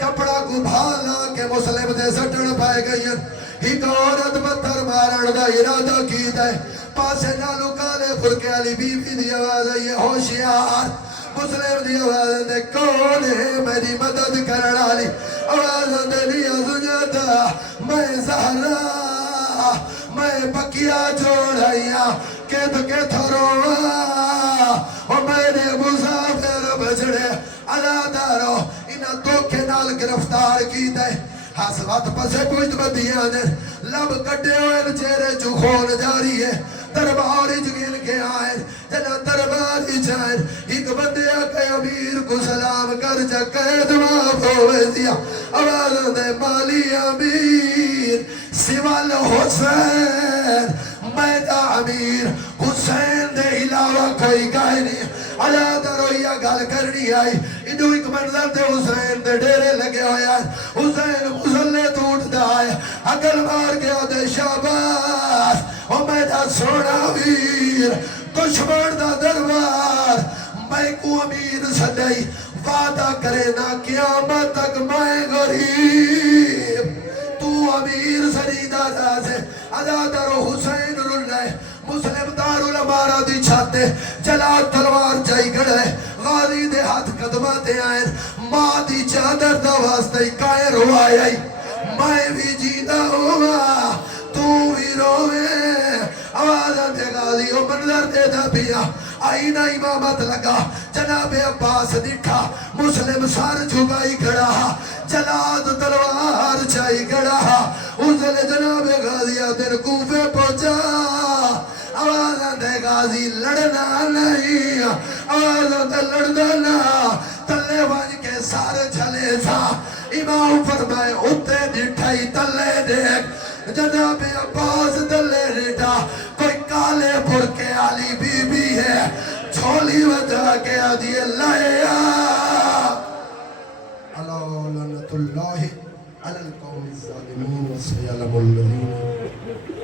کپڑا کو بھالا کے مسلم دے سٹن پائے گئی ہیں ایک عورت پتھر مارن دا ارادہ کی دے پاسے نالو کالے پھرکے علی بی بی دی آواز ہے یہ ہوشیار مسلم دی آواز دے کون ہے میری مدد کرنا علی آواز دے لیا سجاتا میں زہرا میں بکیا جوڑائیا کہت کے تھروا اور میں نے مسافر بجڑے اللہ دارو انہاں دوکے نال گرفتار کی دے حاصلات پسے پوچھت بدیاں نے لب کٹے ہوئے چہرے جو خون جاری ہے درباری جگین کے آئیں جنا درباری جائیں ایک بندے آکے امیر کو سلام کر جکے دعا ہوئے دیا آواز دے مالی امیر سوال حسین میدہ امیر حسین دے علاوہ کوئی گائے نہیں اللہ درویہ گال کرنی آئی انہوں ایک منظر دے حسین دے ڈیرے لگے ہوئے آئے حسین مسلح ٹوٹ دائے اگل مار گیا دے شاباز اور میدہ سونا ویر دشمن دا دربار میں کو امیر صدائی وعدہ کرے نا قیامت تک میں غریب تو امیر سریدہ دا سے اللہ درو حسین رل رہے مسلم دارول ہمارا دی چھاتے جلا تلوار جائی گڑے غازی دے ہاتھ قدماتے آئیں ماں دی چادر دا واسطے کائر ہوا آئی میں بھی جیدہ ہوا تو بھی روے آوازہ دے غازی او منظر دے دا پیا آئینہ امامت لگا جناب عباس دکھا مسلم سار جھگائی کھڑا جلاد تلوار چائی کھڑا اسل جناب غازی دن کوفے پہنچا آوازہ دے غازی لڑنا نہیں آوازہ دے لڑنا تلے وانج کے سارے چلے سا امام فرمائے اتے دٹھائی تلے دیکھ جناب عباس تلے ریٹا کوئی کالے پھر کے علی بی بی ہے چھولی وجہ کے آدھی لائیا اللہ لعنت اللہ علی القوم الظالمین وسیعلم الذین